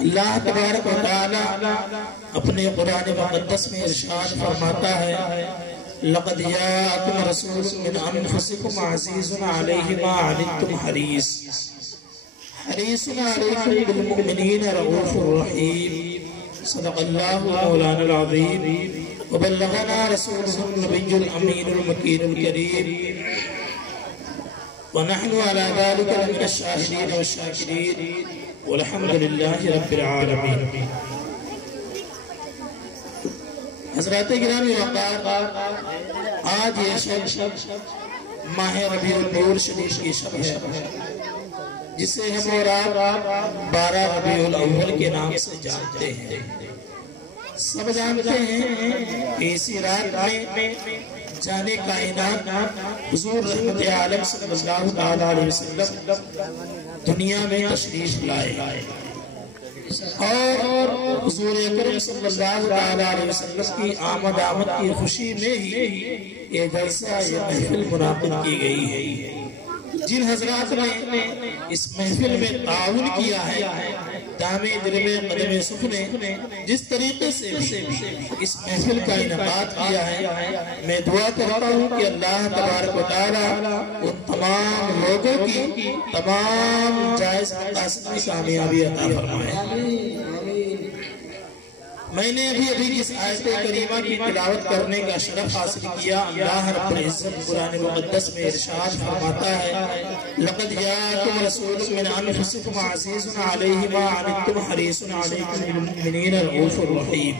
اللہ تبارک و تعالی اپنے قرآن مقدس میں ارشاد فرماتا ہے لقد جاءکم رسول من انفسکم عزیز علیہ ما عنتم حریص علیکم بالمؤمنین رؤوف رحیم صدق اللہ مولانا العظیم وبلغنا رسوله النبی الامین المکین الکریم ونحن على ذلك من الشاهدين والشاكرين والحمد لله رب العالمين. حضرات گرامی وقار، آج یہ شب ماہ ربیع النور شریف کی شب ہے جسے ہم اور آپ 12 ربیع الاول کے نام سے جانتے ہیں. سب جانتے ہیں کہ اسی رات میں جانے کائنات حضور رحمت عالم صلی اللہ علیہ وسلم دنیا میں تشریف لائے اور حضور اکرم صلی اللہ علیہ وسلم کی آمد کی خوشی میں ہی یہ جلسہ یہ محفل منعقد کی گئی ہے. جن حضرات نے اس محفل میں تعاون کیا ہے دامِ دل میں قدم سکھ نے جس طریقے سے اس محفل کا انعقاد کیا ہے، میں دعا کرتا ہوں کہ اللہ تبارک و تعالی ان تمام لوگوں کی تمام جائز مقاصد کی کامیابی عطا فرمائے. میں نے ابھی کس آیت کریمہ کی تلاوت کرنے کا شرف حاصل کیا. اللہ رب العزت قرآن مقدس میں ارشاد فرماتا ہے لقد جاءکم رسول من انفسکم عزیز علیہ ما عنتم حریص علیکم بالمؤمنین رؤوف رحیم.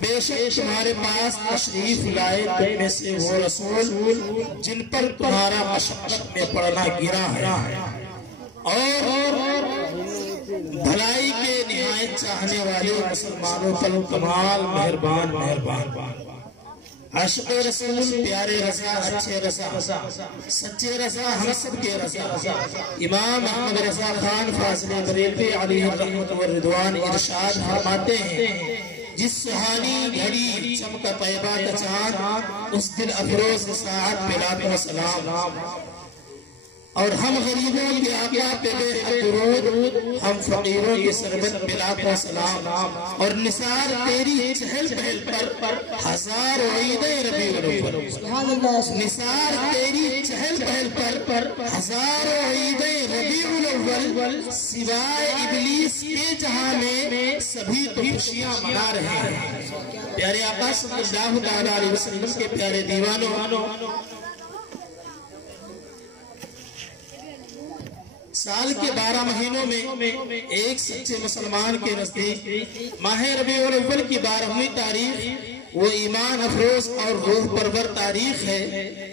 بے شک تمہارے پاس تشریف لائے تم میں سے وہ رسول جن پر تمہارا مشقت میں پڑنا گرا ہے اور بھلائی کے نہایت چاہنے والے مسلمانوں پر کمال مہربان. عاشق رسول پیارے رضا اچھے رضا سچے رضا ہم سب کے رضا امام احمد رضا خان فاضل بریلوی علیہ الرحمت والرضوان ارشاد فرماتے ہیں جس سہانی گھڑی چمکا طیبہ کا چاند اس دل افروز ساعت پہ لاکھوں سلام. اور ہم غریبوں کے آقا پہ بے حد درود، ہم فقیروں کی سربت پہ لاکھوں سلام. اور نثار تیری چہل پہل پر ہزاروں عیدیں ربیع الاول، نثار تیری چہل پہل پر ہزاروں عیدیں ربیع الاول، سوائے ابلیس کے جہاں میں سبھی تو خوشیاں منا رہے ہیں. پیارے آقا صلی اللہ علیہ وسلم کے پیارے دیوانوں، سال کے 12 مہینوں میں ایک سچے مسلمان کے نزدیک ماہ ربیع الاول کی 12ویں تاریخ وہ ایمان افروز اور روح پرور تاریخ ہے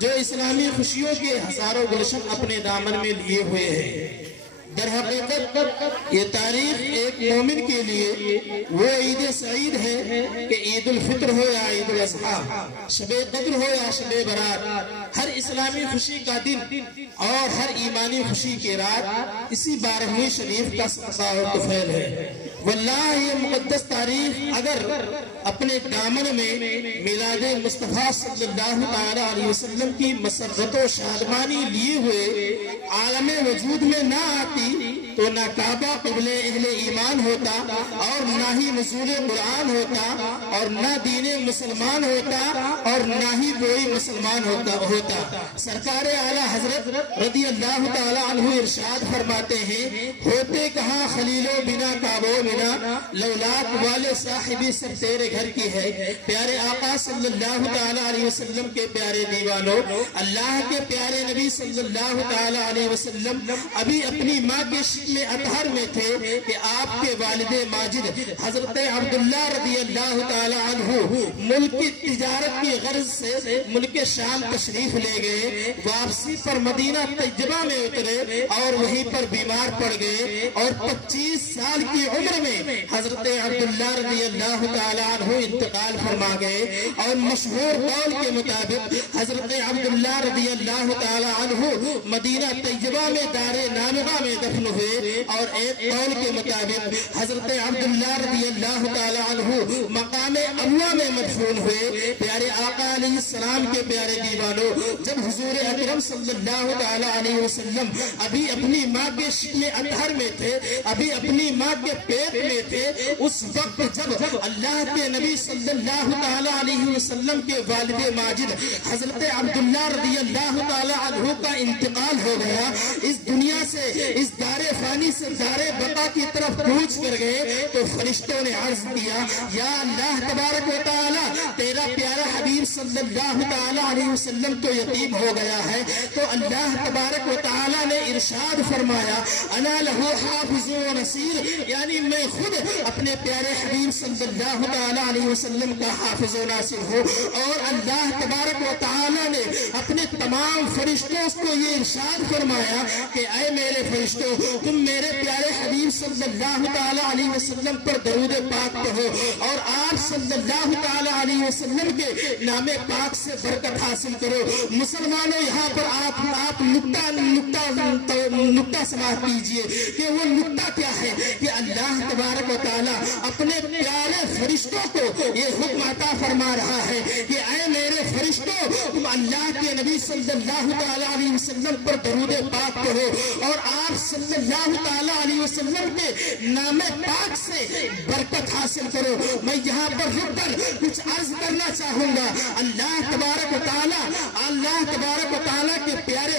جو اسلامی خوشیوں کے ہزاروں گلشن اپنے دامن میں لیے ہوئے ہیں. در حقیقت یہ تاریخ ایک مومن کے لیے وہ عید سعید ہے کہ عید الفطر ہو یا عید الاضحیٰ، شب قدر ہو یا شب برات، ہر اسلامی خوشی کا دن اور ہر ایمانی خوشی کی رات اسی 12ویں شریف کا صدقہ و طفیل ہے. واللہ یہ مقدس تاریخ اگر اپنے دامن میں میلاد مصطفیٰ صلی اللہ علیہ وسلم کی مسرت و شادمانی لیے ہوئے عالم وجود میں نہ آتی تو نہ کعبہ قبلِ اہل ایمان ہوتا اور نہ ہی نزول قرآن ہوتا اور نہ دین مسلمان ہوتا اور نہ ہی کوئی مسلمان ہوتا. سرکار اعلیٰ حضرت رضی اللہ تعالی عنہ ارشاد فرماتے ہیں ہوتے کہاں خلیل و بنا کعبہ منا لولاک والے صاحبی سب تیرے گھر کی ہے. پیارے آقا صلی اللہ تعالی علیہ وسلم کے پیارے دیوانوں، اللہ کے پیارے نبی صلی اللہ تعالی علیہ وسلم ابھی اپنی ماں کے شکل اطہر میں تھے کہ آپ کے والد ماجد حضرت عبداللہ رضی اللہ تعالی عنہ ملک کی تجارت کی غرض سے ملک شام تشریف لے گئے. واپسی پر مدینہ طیبہ میں اترے اور وہیں پر بیمار پڑ گئے اور 25 سال کی عمر میں حضرت عبداللہ رضی اللہ تعالی عنہ انتقال فرما گئے. اور مشہور قول کے مطابق حضرت عبداللہ رضی اللہ تعالی عنہ مدینہ طیبہ میں دار نابغہ میں دفن ہوئے اور ایک قول کے مطابق حضرت عبداللہ رضی اللہ تعالی عنہ مقام ابوا میں مدفون ہوئے. پیارے آقا علیہ السلام کے پیارے دیوانوں، جب حضور اکرم صلی اللہ تعالی علیہ وسلم ابھی اپنی ماں کے شکل اطہر میں تھے، ابھی اپنی ماں کے پیٹ میں تھے، اس وقت جب اللہ کے نبی صلی اللہ تعالی علیہ وسلم کے والد ماجد حضرت عبداللہ رضی اللہ تعالی عنہ کا انتقال ہو گیا، اس دنیا سے، اس دار فانی سے دار بقا کی طرف پہنچ کر گئے، تو فرشتوں نے عرض کیا یا اللہ تبارک و تعالی تیرا پیارا حبیب صلی اللہ تعالی علیہ وسلم تو یتیم ہو گیا ہے، تو اللہ تبارک و تعالی نے ارشاد فرمایا انا لہو حافظ و نصیر، یعنی میں خود اپنے پیارے حبیب صلی اللہ تعالی علیہ وسلم کا حافظ و ناصر ہوں۔ اور اللہ تبارک و تعالی نے اپنے تمام فرشتوں کو یہ ارشاد فرمایا کہ اے میرے فرشتوں، تم میرے پیارے حبیب صلی اللہ تعالی علیہ وسلم پر درود پاک پڑھو اور آپ صلی اللہ تعالی علیہ وسلم کے نام پاک سے برکت حاصل کرو۔ مسلمانوں یہاں پر آپ نکتہ سماعت کیجئے کہ وہ نکتہ کیا ہے کہ اللہ تبارک و تعالی اپنے پیارے فرشتوں کو یہ حکم عطا فرما رہا ہے کہ اے میرے فرشتوں، تم اللہ کے نبی صلی اللہ تعالی علیہ وسلم پر درود پاک پڑھو اور آپ صلی اللہ تعالی علیہ وسلم کے نام پاک سے برکت حاصل کرو۔ میں یہاں پر رک کر کچھ عرض کرنا چاہوں گا۔ اللہ تبارک و تعالیٰ کے پیارے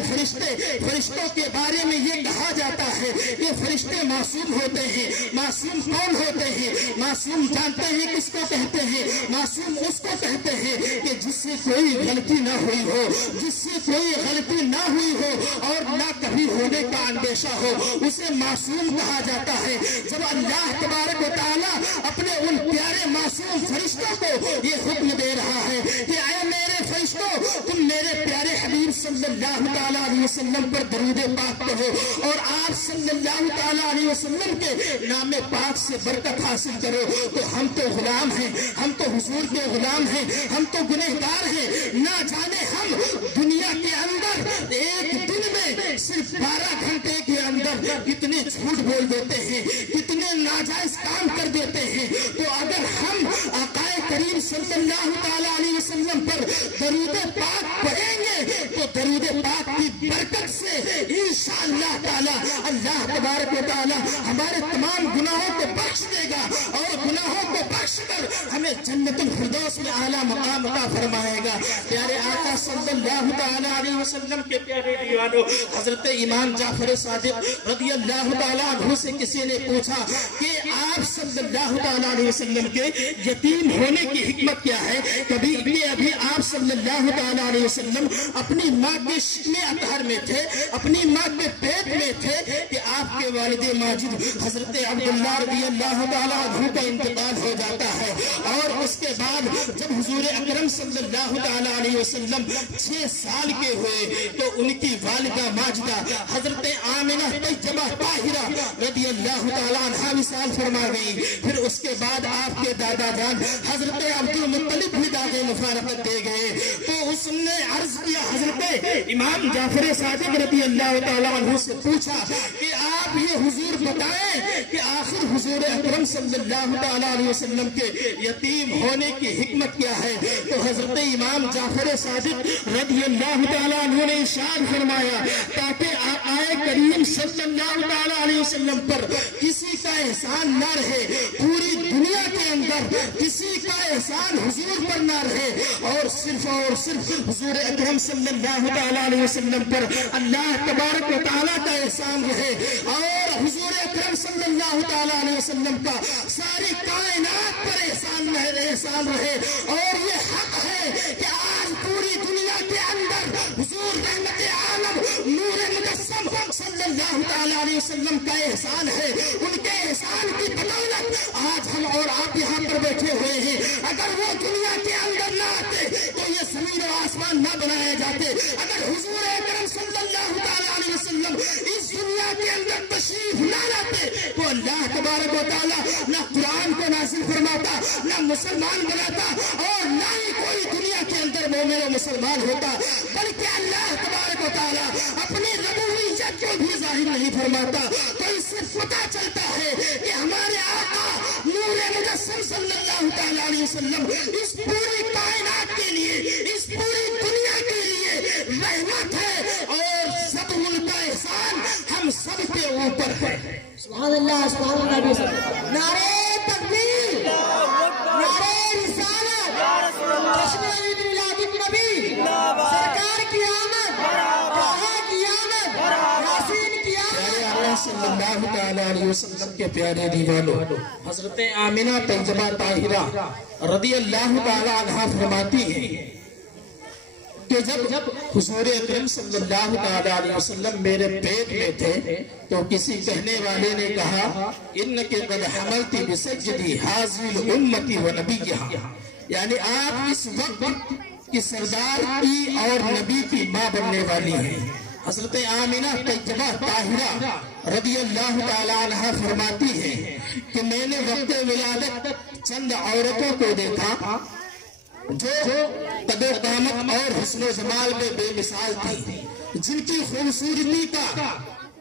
فرشتوں کے بارے میں یہ کہا جاتا ہے کہ فرشتے معصوم ہوتے ہیں۔ معصوم کون ہوتے ہیں؟ معصوم جانتے ہیں کس کو کہتے ہیں؟ معصوم اس کو کہتے ہیں کہ جس سے کوئی غلطی نہ ہوئی ہو، جس سے کوئی غلطی نہ ہوئی ہو اور نہ کبھی ہونے کا اندیشہ ہو، اسے معصوم کہا جاتا ہے۔ جب اللہ تبارک و تعالیٰ اپنے ان پیارے معصوم فرشتوں کو یہ حکم دے رہا ہے کہ اے میرے فرشتوں، تم میرے پیارے حبیب صلی اللہ تعالی علیہ وسلم پر درود پاک پڑھو اور آپ صلی اللہ تعالی علیہ وسلم کے نام پاک سے برکت حاصل کرو، تو ہم تو غلام ہیں، ہم تو حضور کے غلام ہیں، ہم تو گنہگار ہیں۔ نہ جانے ہم دنیا کے اندر ایک دن میں صرف 12 گھنٹے کے اندر کتنے جھوٹ بول دیتے ہیں، کتنے ناجائز کام کر دیتے ہیں۔ تو اگر ہم آقا کریم صلی اللہ تعالی علیہ وسلم پر درود پاک پڑھیں گے تو درود پاک کی برکت سے انشاءاللہ تعالی اللہ تبارک و تعالی ہمارے تمام گناہوں کو بخش دے گا اور گناہوں کو بخش کر ہمیں جنت الفردوس میں اعلیٰ مقام عطا فرمائے گا۔ پیارے آقا صلی اللہ تعالی علیہ وسلم کے پیارے دیوانوں، حضرت امام جعفر صادق رضی اللہ تعالی عنہ سے کسی نے پوچھا کہ آپ صلی اللہ تعالی علیہ وسلم کے یتیم ہونے کی حکمت کیا ہے؟ کبھی ابھی آپ صلی اللہ تعالی علیہ وسلم اپنی ماں کے شکم اطہر میں تھے، اپنی ماں کے پیٹ میں تھے کہ آپ کے والد ماجد حضرت عبداللہ رضی اللہ تعالی عنہ کا انتقال ہو جاتا ہے، اور اس کے بعد جب حضور اکرم صلی اللہ تعالی علیہ وسلم 6 سال کے ہوئے تو ان کی والدہ ماجدہ حضرت آمنہ طیبہ طاہرہ رضی اللہ تعالی عنہ وصال فرما گئی۔ پھر اس کے بعد آپ کے دادا جان حضرت عبد المطلب بھی داغ مفارقت دے گئے، تو اس نے عرض کیا، حضرت امام جعفر صادق رضی اللہ تعالیٰ عنہ سے پوچھا کہ آپ یہ حضور بتائیں کہ آخر حضور اکرم صلی اللہ تعالیٰ علیہ وسلم کے یتیم ہونے کی حکمت کیا ہے؟ تو حضرت امام جعفر صادق رضی اللہ تعالیٰ عنہ نے ارشاد فرمایا تاکہ آقائے کریم صلی اللہ تعالیٰ علیہ وسلم پر کسی کا احسان نہ رہے، پوری دنیا کے اندر کسی کا احسان حضور پر نہ رہے، اور صرف حضور اکرم صلی اللہ تعالیٰ علیہ وسلم پر اللہ تبارک و تعالیٰ کا احسان رہے، اور حضور اکرم صلی اللہ تعالیٰ علیہ وسلم کا ساری کائنات پر احسان رہے۔ اور یہ حق ہے کہ آج پوری دنیا کے اندر حضور رحمت عالم نور مجسم صلی اللہ تعالیٰ علیہ وسلم کا احسان ہے۔ ان کے احسان کی بدولت آج ہم اور آپ یہاں پر بیٹھے ہوئے ہیں۔ اگر وہ دنیا کے اندر نہ آتے تو یہ زمین و آسمان نہ بنائے جاتے۔ اگر حضور اکرم صلی اللہ تعالیٰ علیہ وسلم اس دنیا کے اندر تشریف نہ لاتے تو اللہ تبارک و تعالیٰ نہ قرآن کو نازل فرماتا، نہ مسلمان بناتا، اور نہ ہی کوئی دنیا کے اندر مومن و مسلمان ہوتا، بلکہ اللہ تبارک و تعالیٰ اپنی ربوبیت کو بھی ظاہر نہیں فرماتا۔ تو اس سے پتہ چلتا ہے کہ ہمارے آقا نور مجسم صلی اللہ تعالیٰ علیہ وسلم اس پوری کائنات کے لیے، اس پوری دنیا کے لیے رحمت ہے، اور سب ان کا احسان ہم سب کے اوپر ہے۔ اللہ سبحان اللہ نعرہ تکبیر نعرہ رسالت جشن عید میلاد النبی سرکار کی آمد طٰہٰ کی آمد یاسین کی آمد اللہ صلی اللہ تعالی علیہ وسلم کے پیارے دیوانوں حضرت آمنہ طیبہ طاہرہ رضی اللہ تعالی عنہا فرماتی ہیں کہ جب حضور اکرم صلی اللہ تعالی علیہ وسلم میرے پیٹ میں تھے تو کسی کہنے والے نے کہا انک قد حملتی بسجدی حاضی الامتی و نبیہا، یعنی آپ اس وقت کی سردار کی اور نبی کی ماں بننے والی ہیں۔ حضرت آمنہ طیبہ طاہرہ رضی اللہ تعالی عنہ فرماتی ہیں کہ میں نے وقت ولادت چند عورتوں کو دیکھا جو قد و قامت اور حسن و جمال میں بے مثال تھی، جن کی خوبصورتی کا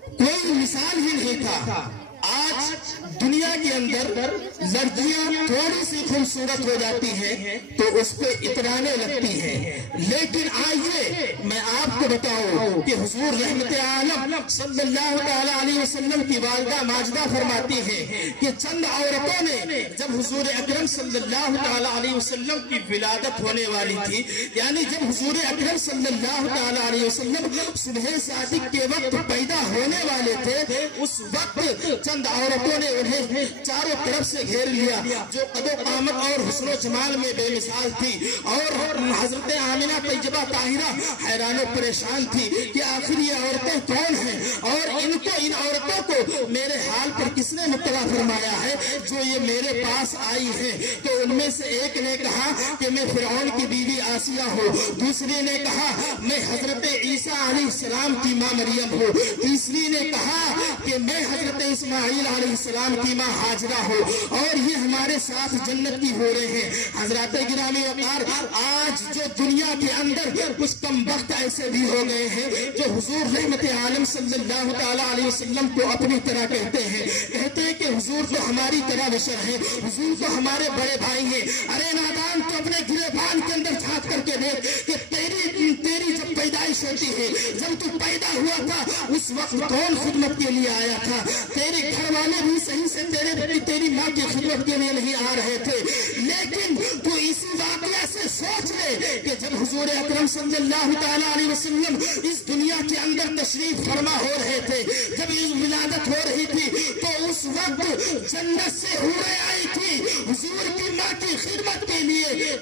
کوئی مثال ہی نہیں تھا۔ آج دنیا کے اندر لڑکیاں تھوڑی سی خوبصورت ہو جاتی ہیں تو اس پہ اترانے لگتی ہیں، لیکن آئیے میں آپ کو بتاؤں کہ حضور رحمت عالم صلی اللہ علیہ وسلم کی والدہ ماجدہ فرماتی ہیں کہ چند عورتوں نے جب حضور اکرم صلی اللہ علیہ وسلم کی ولادت ہونے والی تھی، یعنی جب حضور اکرم صلی اللہ علیہ وسلم صبح صادق کے وقت پیدا ہونے والے تھے، اس وقت چند عورتوں نے انہیں چاروں طرف سے گھیر لیا جو قد و قامت اور حسن و جمال میں بے مثال تھی، اور حضرت آمنہ طیبہ طاہرہ حیران و پریشان تھی کہ آخر یہ عورتیں کون ہیں اور ان عورتوں کو میرے حال پر کس نے مطلع فرمایا ہے جو یہ میرے پاس آئی ہیں۔ تو ان میں سے ایک نے کہا کہ میں فرعون کی بیوی آسیہ ہوں، دوسری نے کہا میں حضرت عیسیٰ علیہ السلام کی ماں مریم ہوں، تیسری نے کہا کہ میں حضرت اسماعیل علیہ السلام کی ماں ہاجرہ ہو، اور یہ ہمارے ساتھ جنت کی ہو رہے ہیں۔ حضرات گرامی وقار، آج جو دنیا کے اندر کچھ کم بخت ایسے بھی ہو گئے ہیں جو حضور رحمت عالم صلی اللہ تعالی علیہ وسلم کو اپنی طرح کہتے ہیں کہ حضور تو ہماری طرح بشر ہیں، حضور تو ہمارے بڑے بھائی ہیں۔ ارے نادان، تو اپنے گریبان کے اندر جھانک کر کے دیکھ کہ تیری جب پیدائش ہوتی ہے، جب تو پیدا ہوا تھا اس وقت کون خدمت کے لیے آیا تھا؟ تیرے گھر والے بھی صحیح سے تیری ماں کی خدمت کے لیے نہیں آ رہے تھے، لیکن تو اسی واقعہ سے سوچ لے کہ جب حضور اکرم صلی اللہ تعالی علیہ وسلم اس دنیا کے اندر تشریف فرما ہو رہے تھے، جب یہ ولادت ہو رہی تھی تو اس وقت جنت سے حوریں آئی تھی حضور کی ماں کی خدمت کے لیے۔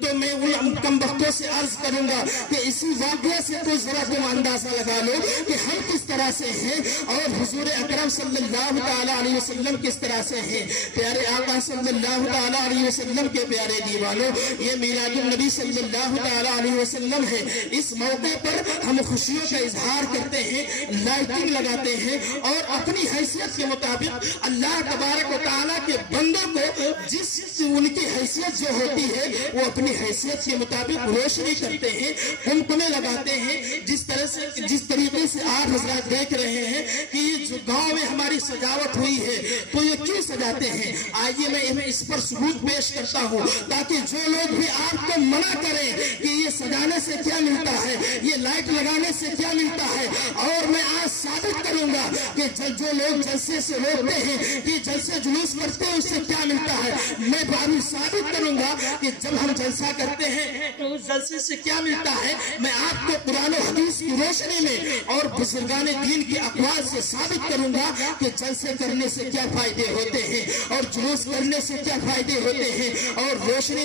تو میں ان کم بختوں سے عرض کروں گا کہ اسی واقعہ سے تو ذرا تم اندازہ لگا لو کہ ہم کس طرح سے ہیں اور حضور اکرم صلی اللہ تعالی علیہ وسلم کس طرح سے ہیں۔ پیارے آقا صلی اللہ تعالی علیہ وسلم کے پیارے دیوانوں، یہ میلاد النبی صلی اللہ تعالی علیہ وسلم ہے۔ اس موقع پر ہم خوشیوں کا اظہار کرتے ہیں، لائٹنگ لگاتے ہیں اور اپنی حیثیت کے مطابق اللہ تبارک و تعالیٰ کے بندوں کو جس ان کی حیثیت جو ہوتی ہے وہ اپنی حیثیت کے مطابق روشنی کرتے ہیں، قمقمے لگاتے ہیں۔ جس طریقے سے آپ حضرات دیکھ رہے ہیں کہ یہ جو گاؤں میں ہماری سجاوٹ ہوئی ہے تو یہ کیوں سجاتے ہیں؟ آئیے میں اس پر ثبوت پیش کرتا ہوں تاکہ جو لوگ بھی آپ کو منع کریں کہ یہ سجانے سے کیا ملتا ہے، یہ لائٹ لگانے سے کیا ملتا ہے، اور میں آج ثابت کروں گا کہ جو لوگ جلسے سے روکتے ہیں کہ جلسے جلوس کرتے ہیں اس سے کیا ملتا ہے، میں بعد ثابت کروں گا کہ جب ہم جلسہ کرتے ہیں تو اس جلسے سے کیا ملتا ہے۔ میں آپ کو قرآن و حدیث کی روشنی میں اور بزرگان دین کی اقوال سے ثابت کروں گا کہ جلسے کرنے سے کیا فائدے ہوتے ہیں اور جلوس کرنے سے کیا فائدے ہوتے ہیں اور روشنی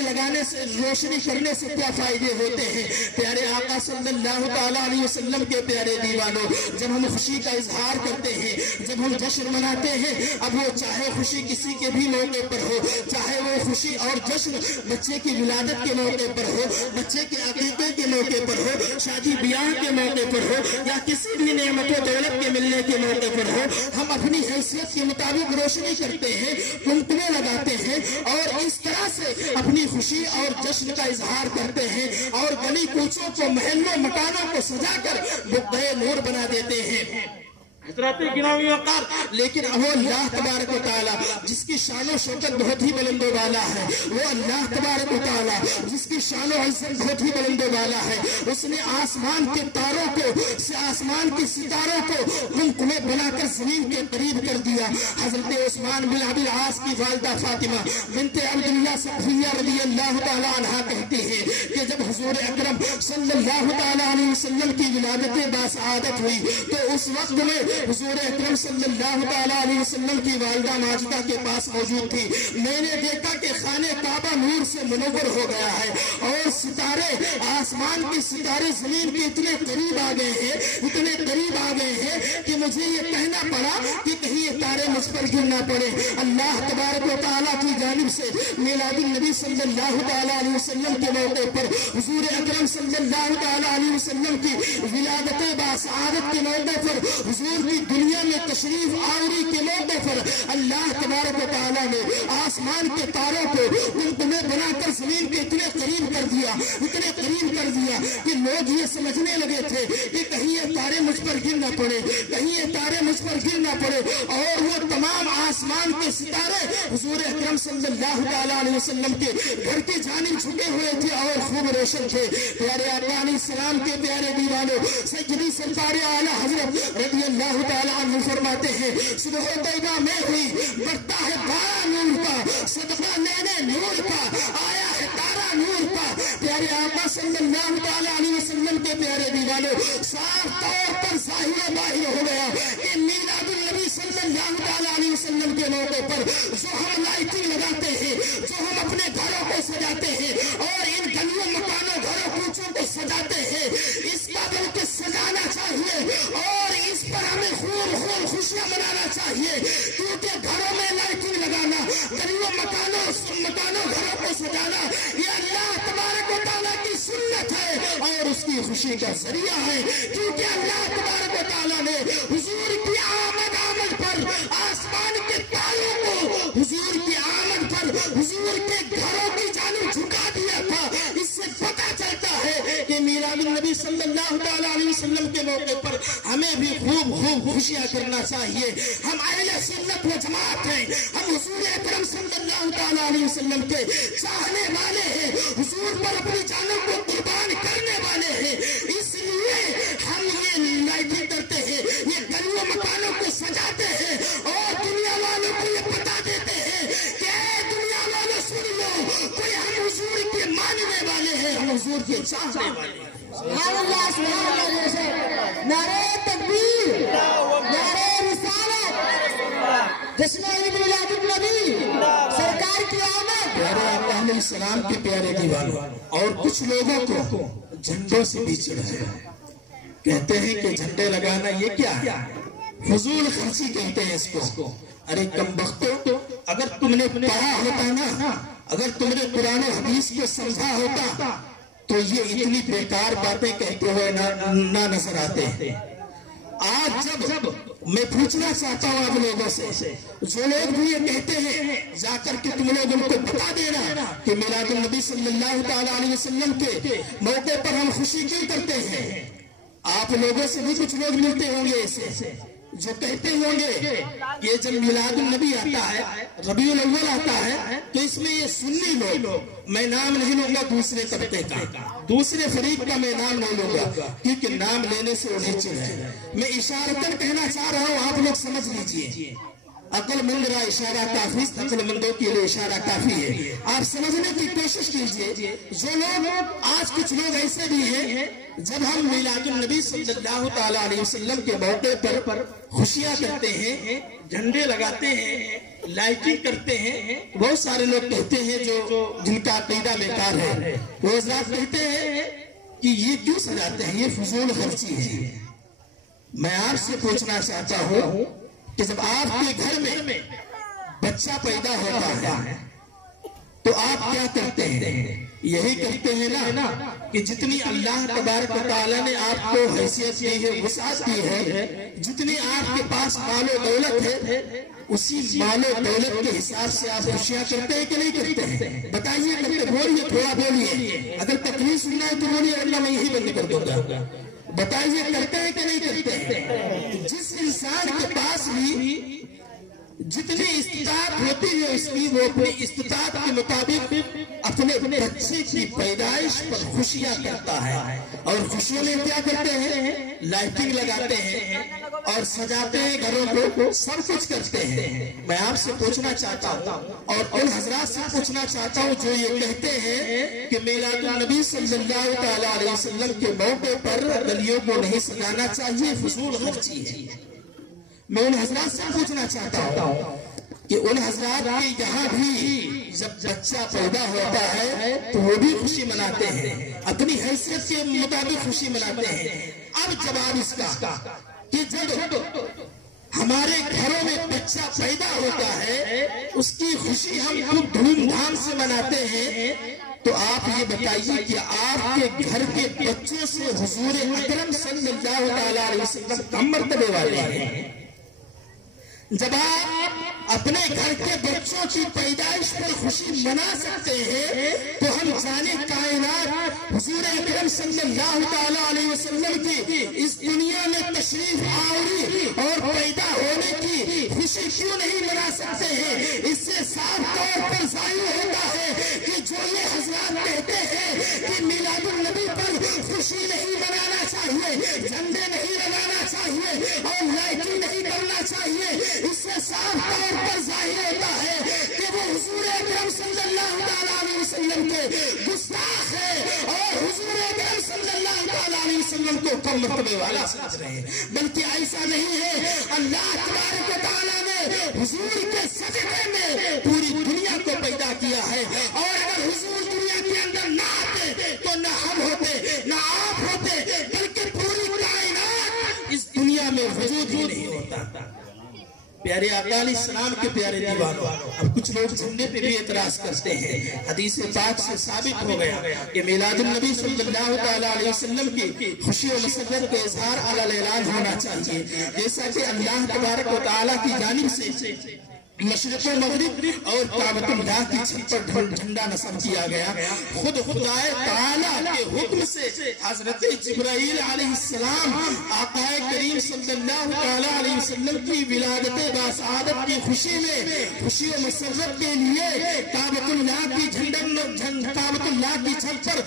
کرنے سے کیا فائدے ہوتے ہیں۔ پیارے آقا صلی اللہ تعالی علیہ وسلم کے پیارے دیوانوں، جب ہم خوشی کا اظہار کرتے ہیں، جب ہم جشن مناتے ہیں، اب وہ چاہے خوشی کسی کے بھی موقع پر ہو، چاہے وہ خوشی اور جشن بچے کی ولادت کے موقع پر ہو، بچے کے عقیقے کے موقع پر ہو، شادی بیاہ کے موقع پر ہو یا کسی بھی نعمت و دولت کے ملنے کے موقع پر ہو، ہم اپنی حیثیت کے مطابق روشنی کرتے ہیں، قمقمے لگاتے ہیں اور اس طرح سے اپنی خوشی اور جشن کا اظہار کرتے ہیں اور گلی کوچوں کو، محلوں مکانوں کو سجا کر بقعۂ نور بنا دیتے ہیں۔ حضرات گرامی وقار، لیکن وہ اللہ تبارک و تعالیٰ جس کی شان و شوکت بہت ہی بلند و بالا ہے، وہ اللہ تبارک و تعالیٰ جس کی شان و عزت بہت ہی بلند و بالا ہے، اس نے آسمان کے تاروں کو، آسمان کے ستاروں کو قمقمے بنا کر زمین کے قریب کر دیا۔ حضرت عثمان بن ابی العاص کی والدہ فاطمہ بنت عبداللہ صفیہ رضی اللہ تعالیٰ عنہا کہتی ہے کہ جب حضور اکرم صلی اللہ تعالیٰ علیہ وسلم کی ولادت باسعادت ہوئی تو اس وقت میں حضور اکرم صلی اللہ تعالیٰ علیہ وسلم کی والدہ ماجدہ کے پاس موجود تھی۔ میں نے دیکھا کہ خانہ کعبہ نور سے منور ہو گیا ہے اور ستارے، آسمان کے ستارے زمین کے اتنے قریب آ گئے ہیں، اتنے قریب آ گئے ہیں کہ مجھے یہ کہنا پڑا کہ کہیں یہ تارے مجھ پر گر نہ پڑے۔ اللہ تبارک و تعالیٰ کی جانب سے میلاد النبی صلی اللہ تعالیٰ علیہ وسلم کے موقع پر، حضور اکرم صلی اللہ تعالیٰ علیہ وسلم کی ولادت باسعادت کے موقع پر، حضور کی دنیا میں تشریف آوری کے موقع پر اللہ تبارک و تعالیٰ نے آسمان کے تاروں کو قمقمے بنا کر زمین کے اتنے قریب کر دیا، اتنے قریب کر دیا کہ لوگ یہ سمجھنے لگے تھے کہ کہیں یہ تارے مجھ پر گر نہ پڑے، کہیں یہ تارے مجھ پر گر نہ پڑے، اور وہ تمام آسمان کے ستارے حضور اکرم صلی اللہ تعالیٰ علیہ وسلم کے گھر کی جانب جھکے ہوئے تھے اور خوب روشن تھے۔ پیارے آقا علیہ السلام کے پیارے دیوانوں، سیدی سرکار اعلیٰ حضرت رضی اللہ تعالیٰ عنہ فرماتے ہیں صبح طیبہ میں ہوئی بڑھتا ہے بارہ نور کا، صدقہ لینے نور کا، آیا ہے تارا نور کا۔ پیارے آقا صلی اللہ تعالیٰ علیہ وسلم کے پیارے دیوانوں، صاف طور پر ظاہر و باہر ہو گیا کہ میلاد النبی صلی اللہ تعالیٰ علیہ وسلم کے موقع پر جو ہم لائٹنگ لگاتے ہیں، جو ہم اپنے گھروں کو سجاتے ہیں اور ان گلیوں مکانوں گھروں کوچوں کو سجاتے ہیں، اس کا بلکہ سجانا چاہیے اور اس پر ہمیں خوب خوب خوشیاں منانا چاہیے، کیونکہ گھروں میں لائٹنگ لگانا، گلیوں مکانوں گھروں کو سجانا یہ اللہ تبارک و تعالیٰ کی سنت ہے اور اس کی خوشی کا ذریعہ ہے، کیونکہ اللہ تبارک و تعالیٰ نے حضور کی آمد پر آسمان کے تاروں کو حضور کی آمد پر حضور کے گھروں کی جانب جھکا دیا تھا۔ اس سے پتہ چلتا ہے کہ میلاد النبی صلی اللہ تعالیٰ علیہ وسلم کے موقع پر ہمیں بھی خوب خوب خوشیاں کرنا چاہیے۔ ہم اہل سنت و جماعت ہیں، ہم حضور اکرم صلی اللہ تعالیٰ علیہ وسلم کے چاہنے والے ہیں، حضور پر اپنی جانوں کو قربان کرنے والے ہیں، اس لیے ہم یہ لائٹنگ کرتے ہیں، یہ گلیوں مکانوں کو سجاتے ہیں اور دنیا والوں کو یہ بتا دیتے ہیں کہ اے دنیا والوں سن لو، کوئی ہم حضور کے ماننے والے ہیں، ہم حضور کے چاہنے والے ہیں۔ سبحان اللہ، سبحان اللہ، نعرہ تکبیر، نعرہ رسالت، جشن عید میلاد النبی، سرکار کی آمد۔ پیارے آقا علیہ السلام کے پیارے دیوانوں، اور کچھ لوگوں کو جھنڈوں سے بھی چڑھ ہے، کہتے ہیں کہ جھنڈے لگانا یہ کیا ہے، فضول خرچی کہتے ہیں اس کو۔ ارے کم بختو، اگر تم نے پڑھا ہوتا نا، اگر تم نے قرآن و حدیث کو سمجھا ہوتا تو یہ اتنی بیکار باتیں کہتے ہوئے نہ نظر آتے ہیں۔ آج جب میں پوچھنا چاہتا ہوں آپ لوگوں سے، جو لوگ بھی یہ کہتے ہیں جا کر کے تم لوگ ان کو بتا دینا کہ میلاد النبی صلی اللہ تعالیٰ علیہ وسلم کے موقع پر ہم خوشی کیوں کرتے ہیں۔ آپ لوگوں سے بھی کچھ لوگ ملتے ہوں گے ایسے جو کہتے ہوں گے کہ جب میلاد النبی آتا ہے، ربیع الاول آتا ہے، تو اس میں یہ سنی لوگ، میں نام نہیں لوں گا دوسرے طبقے کا، دوسرے فریق کا میں نام نہیں لوں گا کیونکہ نام لینے سے انہیں چڑھ ہے۔ میں اشارتاً کہنا چاہ رہا ہوں، آپ لوگ سمجھ لیجئے، عقل مند را اشارہ کافی، عقل مندوں کے لیے اشارہ کافی ہے۔ آپ سمجھنے کی کوشش کیجئے، جو لوگ آج کچھ لوگ ایسے بھی ہیں، جب ہم میلاد النبی صلی اللہ تعالیٰ علیہ وسلم کے موقع پر خوشیاں کرتے ہیں، جھنڈے لگاتے ہیں، لائٹنگ کرتے ہیں، بہت سارے لوگ کہتے ہیں جو جن کا عقیدہ بیکار ہے، وہ حضرات کہتے ہیں کہ یہ کیوں سجاتے ہیں، یہ فضول خرچی ہے۔ میں آپ سے پوچھنا چاہتا ہوں کہ جب آپ کے گھر میں بچہ پیدا ہوتا ہے تو آپ کیا کرتے ہیں؟ یہی کہتے ہیں نا کہ جتنی اللہ تبارک و تعالیٰ نے آپ کو حیثیت دی ہے، وسعت دی ہے، جتنی آپ کے پاس مال و دولت ہے، اسی مال و دولت کے حساب سے آپ خوشیاں کرتے ہیں کہ نہیں کرتے ہیں؟ بتائیے، کرتے، بولیے، تھوڑا بولیے، اگر تکلیف سننا ہے تو بولیے، اللہ میں یہی بند کر دوں گا۔ بتائیے کرتے ہیں کہ نہیں کرتے ہیں؟ جس انسان کے پاس بھی جتنی استطاعت ہوتی ہے اس کی، وہ اپنی استطاعت کے مطابق اپنے بچے کی پیدائش پر خوشیاں کرتا ہے، اور خوشیوں میں کیا کرتے ہیں؟ لائٹنگ لگاتے ہیں اور سجاتے ہیں گھروں کو، سب کچھ کرتے ہیں۔ میں آپ سے پوچھنا چاہتا ہوں اور ان حضرات سے پوچھنا چاہتا ہوں جو یہ کہتے ہیں کہ میلاد النبی صلی اللہ تعالی علیہ وسلم کے موقع پر گلیوں کو نہیں سجانا چاہیے، فضول خرچی ہے۔ میں ان حضرات سے پوچھنا چاہتا ہوں کہ ان حضرات کے یہاں بھی جب بچہ پیدا ہوتا ہے تو وہ بھی خوشی مناتے ہیں، اپنی حیثیت کے مطابق خوشی مناتے ہیں۔ اب جواب اس کا کہ جب ہمارے گھروں میں بچہ پیدا ہوتا ہے اس کی خوشی ہم خوب دھوم دھام سے مناتے ہیں، تو آپ یہ بتائیے کہ آپ کے گھر کے بچوں سے حضور اکرم صلی اللہ علیہ وسلم کم مرتبے والے ہیں؟ جب آپ اپنے گھر کے بچوں کی پیدائش پر خوشی منا سکتے ہیں تو ہم جانے کائنات حضور اکرم صلی اللہ علیہ وسلم کی اس دنیا میں تشریف آوری اور پیدا ہونے کی خوشی کیوں نہیں منا سکتے ہیں؟ اس سے صاف طور پر ظاہر ہوتا ہے کہ جو یہ حضرات کہتے ہیں کہ میلاد النبی پر خوشی نہیں منانا چاہیے، جھنڈے نہیں لگانا چاہیے اور لائٹنگ نہیں کرنا چاہیے، اس سے صاف طور پر ظاہر ہوتا ہے کہ وہ حضور اکرم صلی اللہ علیہ وسلم کے گستاخ ہے اور حضور اکرم صلی اللہ علیہ وسلم کو کم مرتبے والا سمجھ رہے ہیں۔ بلکہ ایسا نہیں ہے، اللہ تبارک و تعالیٰ نے حضور کے صدقے میں پوری دنیا کو پیدا کیا ہے، اور اگر حضور دنیا کے اندر نہ آتے تو نہ ہم ہوتے نہ آپ ہوتے، بلکہ پوری کائنات اس دنیا میں وجود ہی نہیں ہوتا۔ پیارے آقا علیہ السلام کے پیارے دیوانوں، اب کچھ لوگ جھنڈے پہ بھی اعتراض کرتے ہیں۔ حدیث پاک سے ثابت ہو گیا کہ میلاد النبی صلی اللہ علیہ وسلم کی خوشی و مسرت کا اظہار علی الاعلان ہونا چاہیے، جیسا کہ اللہ تبارک و تعالیٰ کی جانب سے مشرق و مغرب اور کعبۃ اللہ کی چھت پر جھنڈا نصب کیا گیا۔ خود خدائے تعالیٰ کے حکم سے حضرت جبرائیل علیہ السلام آقا کریم صلی اللہ علیہ وسلم کی ولادت باسعادت کی خوشی میں خوشی و مسرت کے لیے کعبۃ اللہ کی چھت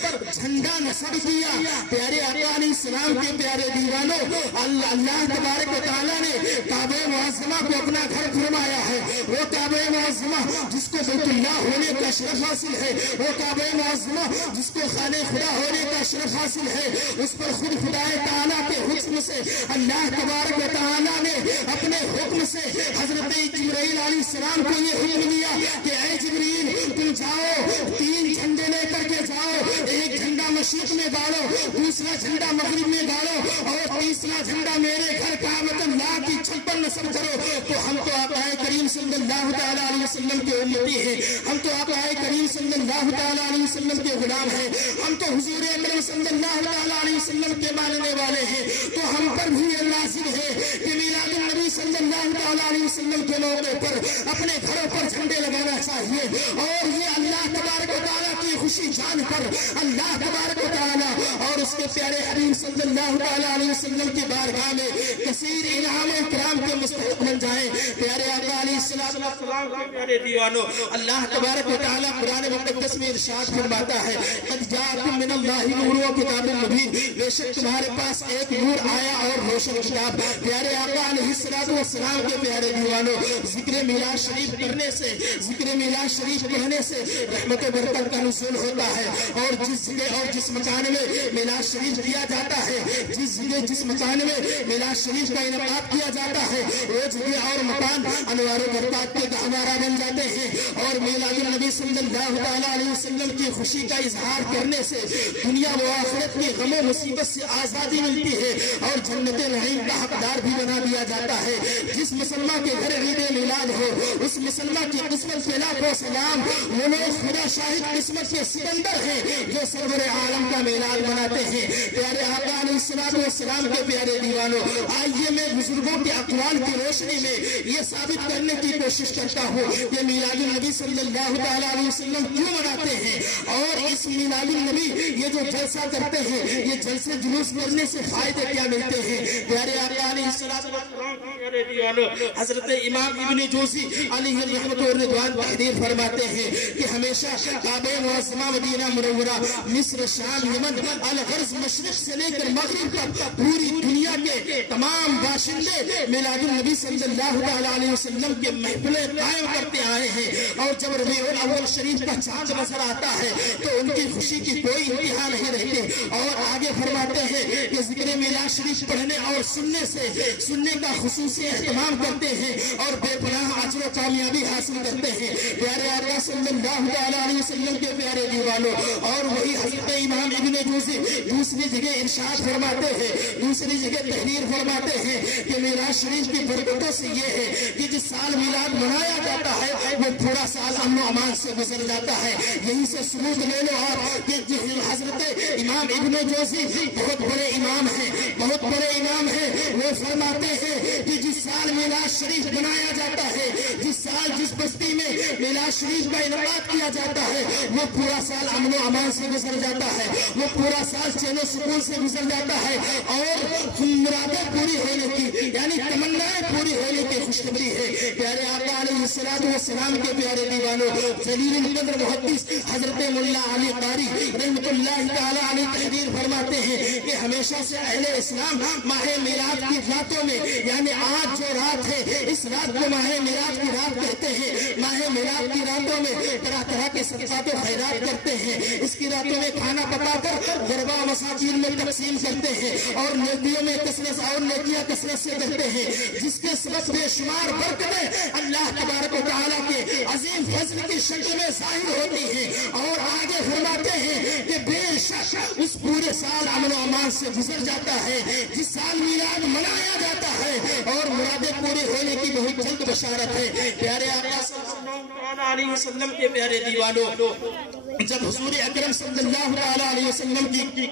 پر جھنڈا نصب کیا۔ پیارے آقا علیہ السلام کے پیارے دیوانوں، اللہ تبارک و تعالیٰ نے کعبہ معظمہ کو اپنا گھر فرمایا ہے۔ وہ کعبہ معظمہ جس کو بیت اللہ ہونے کا شرف حاصل ہے، وہ کعبہ معظمہ جس کو خانہ خدا ہونے کا شرف حاصل ہے، اس پر خود خدائے تعالیٰ کے حکم سے اللہ تبارک و تعالیٰ نے اپنے حکم سے حضرت جبرائیل علیہ السلام کو یہ حکم دیا کہ اے جبرائیل تم جاؤ، 3 جھنڈے لے کر کے جاؤ، ایک جھنڈا مشرق میں ڈالو، دوسرا جھنڈا مغرب میں ڈالو اور تیسرا جھنڈا میرے گھر کعبۃ اللہ کی چھت پر نصب کرو۔ تو ہم تو آقا کریم صلی اللہ تعالیٰ علیہ وسلم کے امتی ہیں، ہم تو آقا کریم صلی اللہ تعالیٰ علیہ وسلم کے غلام ہیں، ہم تو حضور اکرم صلی اللہ تعالیٰ علیہ وسلم کے ماننے والے ہیں، تو ہم پر بھی یہ لازم ہے کہ میلاد النبی صلی اللہ تعالیٰ علیہ وسلم کے موقع پر اپنے گھروں پر جھنڈے لگانا چاہیے، اور یہ اللہ تبارک و تعالیٰ کی خوشی جان کر اللہ تبارک و تعالیٰ اور اس کے پیارے حبیب صلی اللہ تعالیٰ علیہ وسلم کی بارگاہ میں کثیر انعام و اکرام کے مستحق بن جائیں۔ پیارے آقا علیہ السلام کے پیارے دیوانوں، اللہ تبارک و تعالیٰ قرآن مقدس میں ارشاد فرماتا ہے قد جاءکم من اللہ نور و کتاب مبین، بے شک تمہارے پاس ایک نور آیا اور روشن کتاب۔ پیارے آقا علیہ السلام کے پیارے دیوانوں، ذکر میلاد شریف کرنے سے، ذکر میلاد شریف کہنے سے رحمت و برکت کا نزول ہوتا ہے، اور جس جگہ اور جس مکان میں میلاد شریف کیا جاتا ہے، جس جگہ جس مکان میں میلاد شریف کا انعقاد کیا جاتا ہے، وہ جگہ اور مکان انوار و برکات کے گہوارہ بن جاتے ہیں، اور میلاد النبی صلی اللہ علیہ وسلم کی خوشی کا اظہار کرنے سے دنیا و آخرت کی غم و مصیبت سے آزادی ملتی ہے، اور جنت نعیم کا حقدار بھی بنا دیا جاتا ہے۔ جس مسلمان کے گھر عید میلاد ہو اس مسلمان کی قسمت کے لاکھوں سلام، وہ لوگ خدا شاہد قسمت کے سکندر ہیں جو سرور عالم کا میلاد مناتے ہیں۔ پیارے آقا علیہ السلام کے پیارے دیوانوں، آئیے میں بزرگوں کے اقوال کی روشنی میں یہ ثابت کرنے کی کوشش کرتا ہوں کہ میلاد النبی صلی اللہ تعالیٰ علیہ وسلم کیوں مناتے ہیں، اور اس میلاد النبی یہ جو جلسہ کرتے ہیں، یہ جلسے جلوس کرنے سے فائدے کیا ملتے ہیں۔ پیارے آقا علیہ السلام حضرت امام ابن جوزی علیہ الرحمۃ والرضوان تحریر فرماتے ہیں کہ ہمیشہ کعبہ معظمہ مدینہ منورہ، مصر، شام، یمن، الغرض، مشرق سے لے کر مغرب تک پوری دنیا کے تمام باشندے میلاد النبی صلی اللہ علیہ وسلم کے محفلیں قائم کرتے آئے ہیں، اور جب ربیع الاول شریف کا چاند نظر آتا ہے تو ان کی خوشی کی کوئی انتہا نہیں رہتی۔ اور آگے فرماتے ہیں کہ ذکر میلاد شریف پڑھنے اور سننے کا خصوصی اہتمام کرتے ہیں اور بے پناہ اجر و کامیابی حاصل کرتے ہیں۔ پیارے آقا صلی اللہ علیہ وسلم کے پیارے دیوانوں، اور وہی حضرت امام ابن جوزی دوسری جگہ ارشاد فرماتے ہیں، دوسری جگہ تحریر فرماتے ہیں کہ میلاد شریف کی برکتوں سے یہ ہے کہ جس سال میلاد منایا جاتا ہے وہ پورا سال امن و امان سے گزر جاتا ہے۔ یہیں سے ثبوت لے لو آپ کہ حضرت امام ابن جوزی بہت بڑے امام ہیں، بہت بڑے امام ہیں۔ وہ فرماتے ہیں کہ جس سال میلاد شریف منایا جاتا ہے، جس سال جس بستی میں میلاد شریف کا انعقاد کیا جاتا ہے، وہ پورا سال امن و امان سے گزر جاتا ہے، وہ پورا سال چین و سکون سے گزر جاتا ہے، اور مرادیں پوری ہونے کی، یعنی تمنائیں پوری ہونے کی خوشخبری ہے۔ پیارے آقا علیہ السلام کے پیارے دیوانوں، جلیل القدر محدث حضرت مولانا علی قاری رحمۃ اللہ تعالی علیہ تحریر فرماتے ہیں کہ ہمیشہ سے اہل اسلام ماہ میلاد کی راتوں میں، یعنی آج جو رات ہے اس رات کو ماہ میلاد کی رات کہتے ہیں، ماہ میلاد کی راتوں میں طرح طرح کے صدقات و خیرات کرتے ہیں۔ اس کی راتوں میں کھانا پکا کر غربا مساکین میں تقسیم کرتے ہیں، اور نیکیوں میں کثرت اور نیکیاں کثرت سے کرتے ہیں، جس کے سبب بے شمار برکتیں اللہ تبارک و تعالیٰ کے عظیم فضل کی شکل میں ظاہر ہوتی ہیں۔ اور آگے فرماتے ہیں کہ بے شک اس پورے سال امن و امان سے گزر جاتا ہے جس سال میلاد منایا جاتا ہے، اور مرادیں پوری ہونے کی بہت جلد بشارت ہے۔ پیارے آقا صلی اللہ علیہ وسلم کے پیارے دیوانوں، جب حضور اکرم صلی اللہ علیہ وسلم کی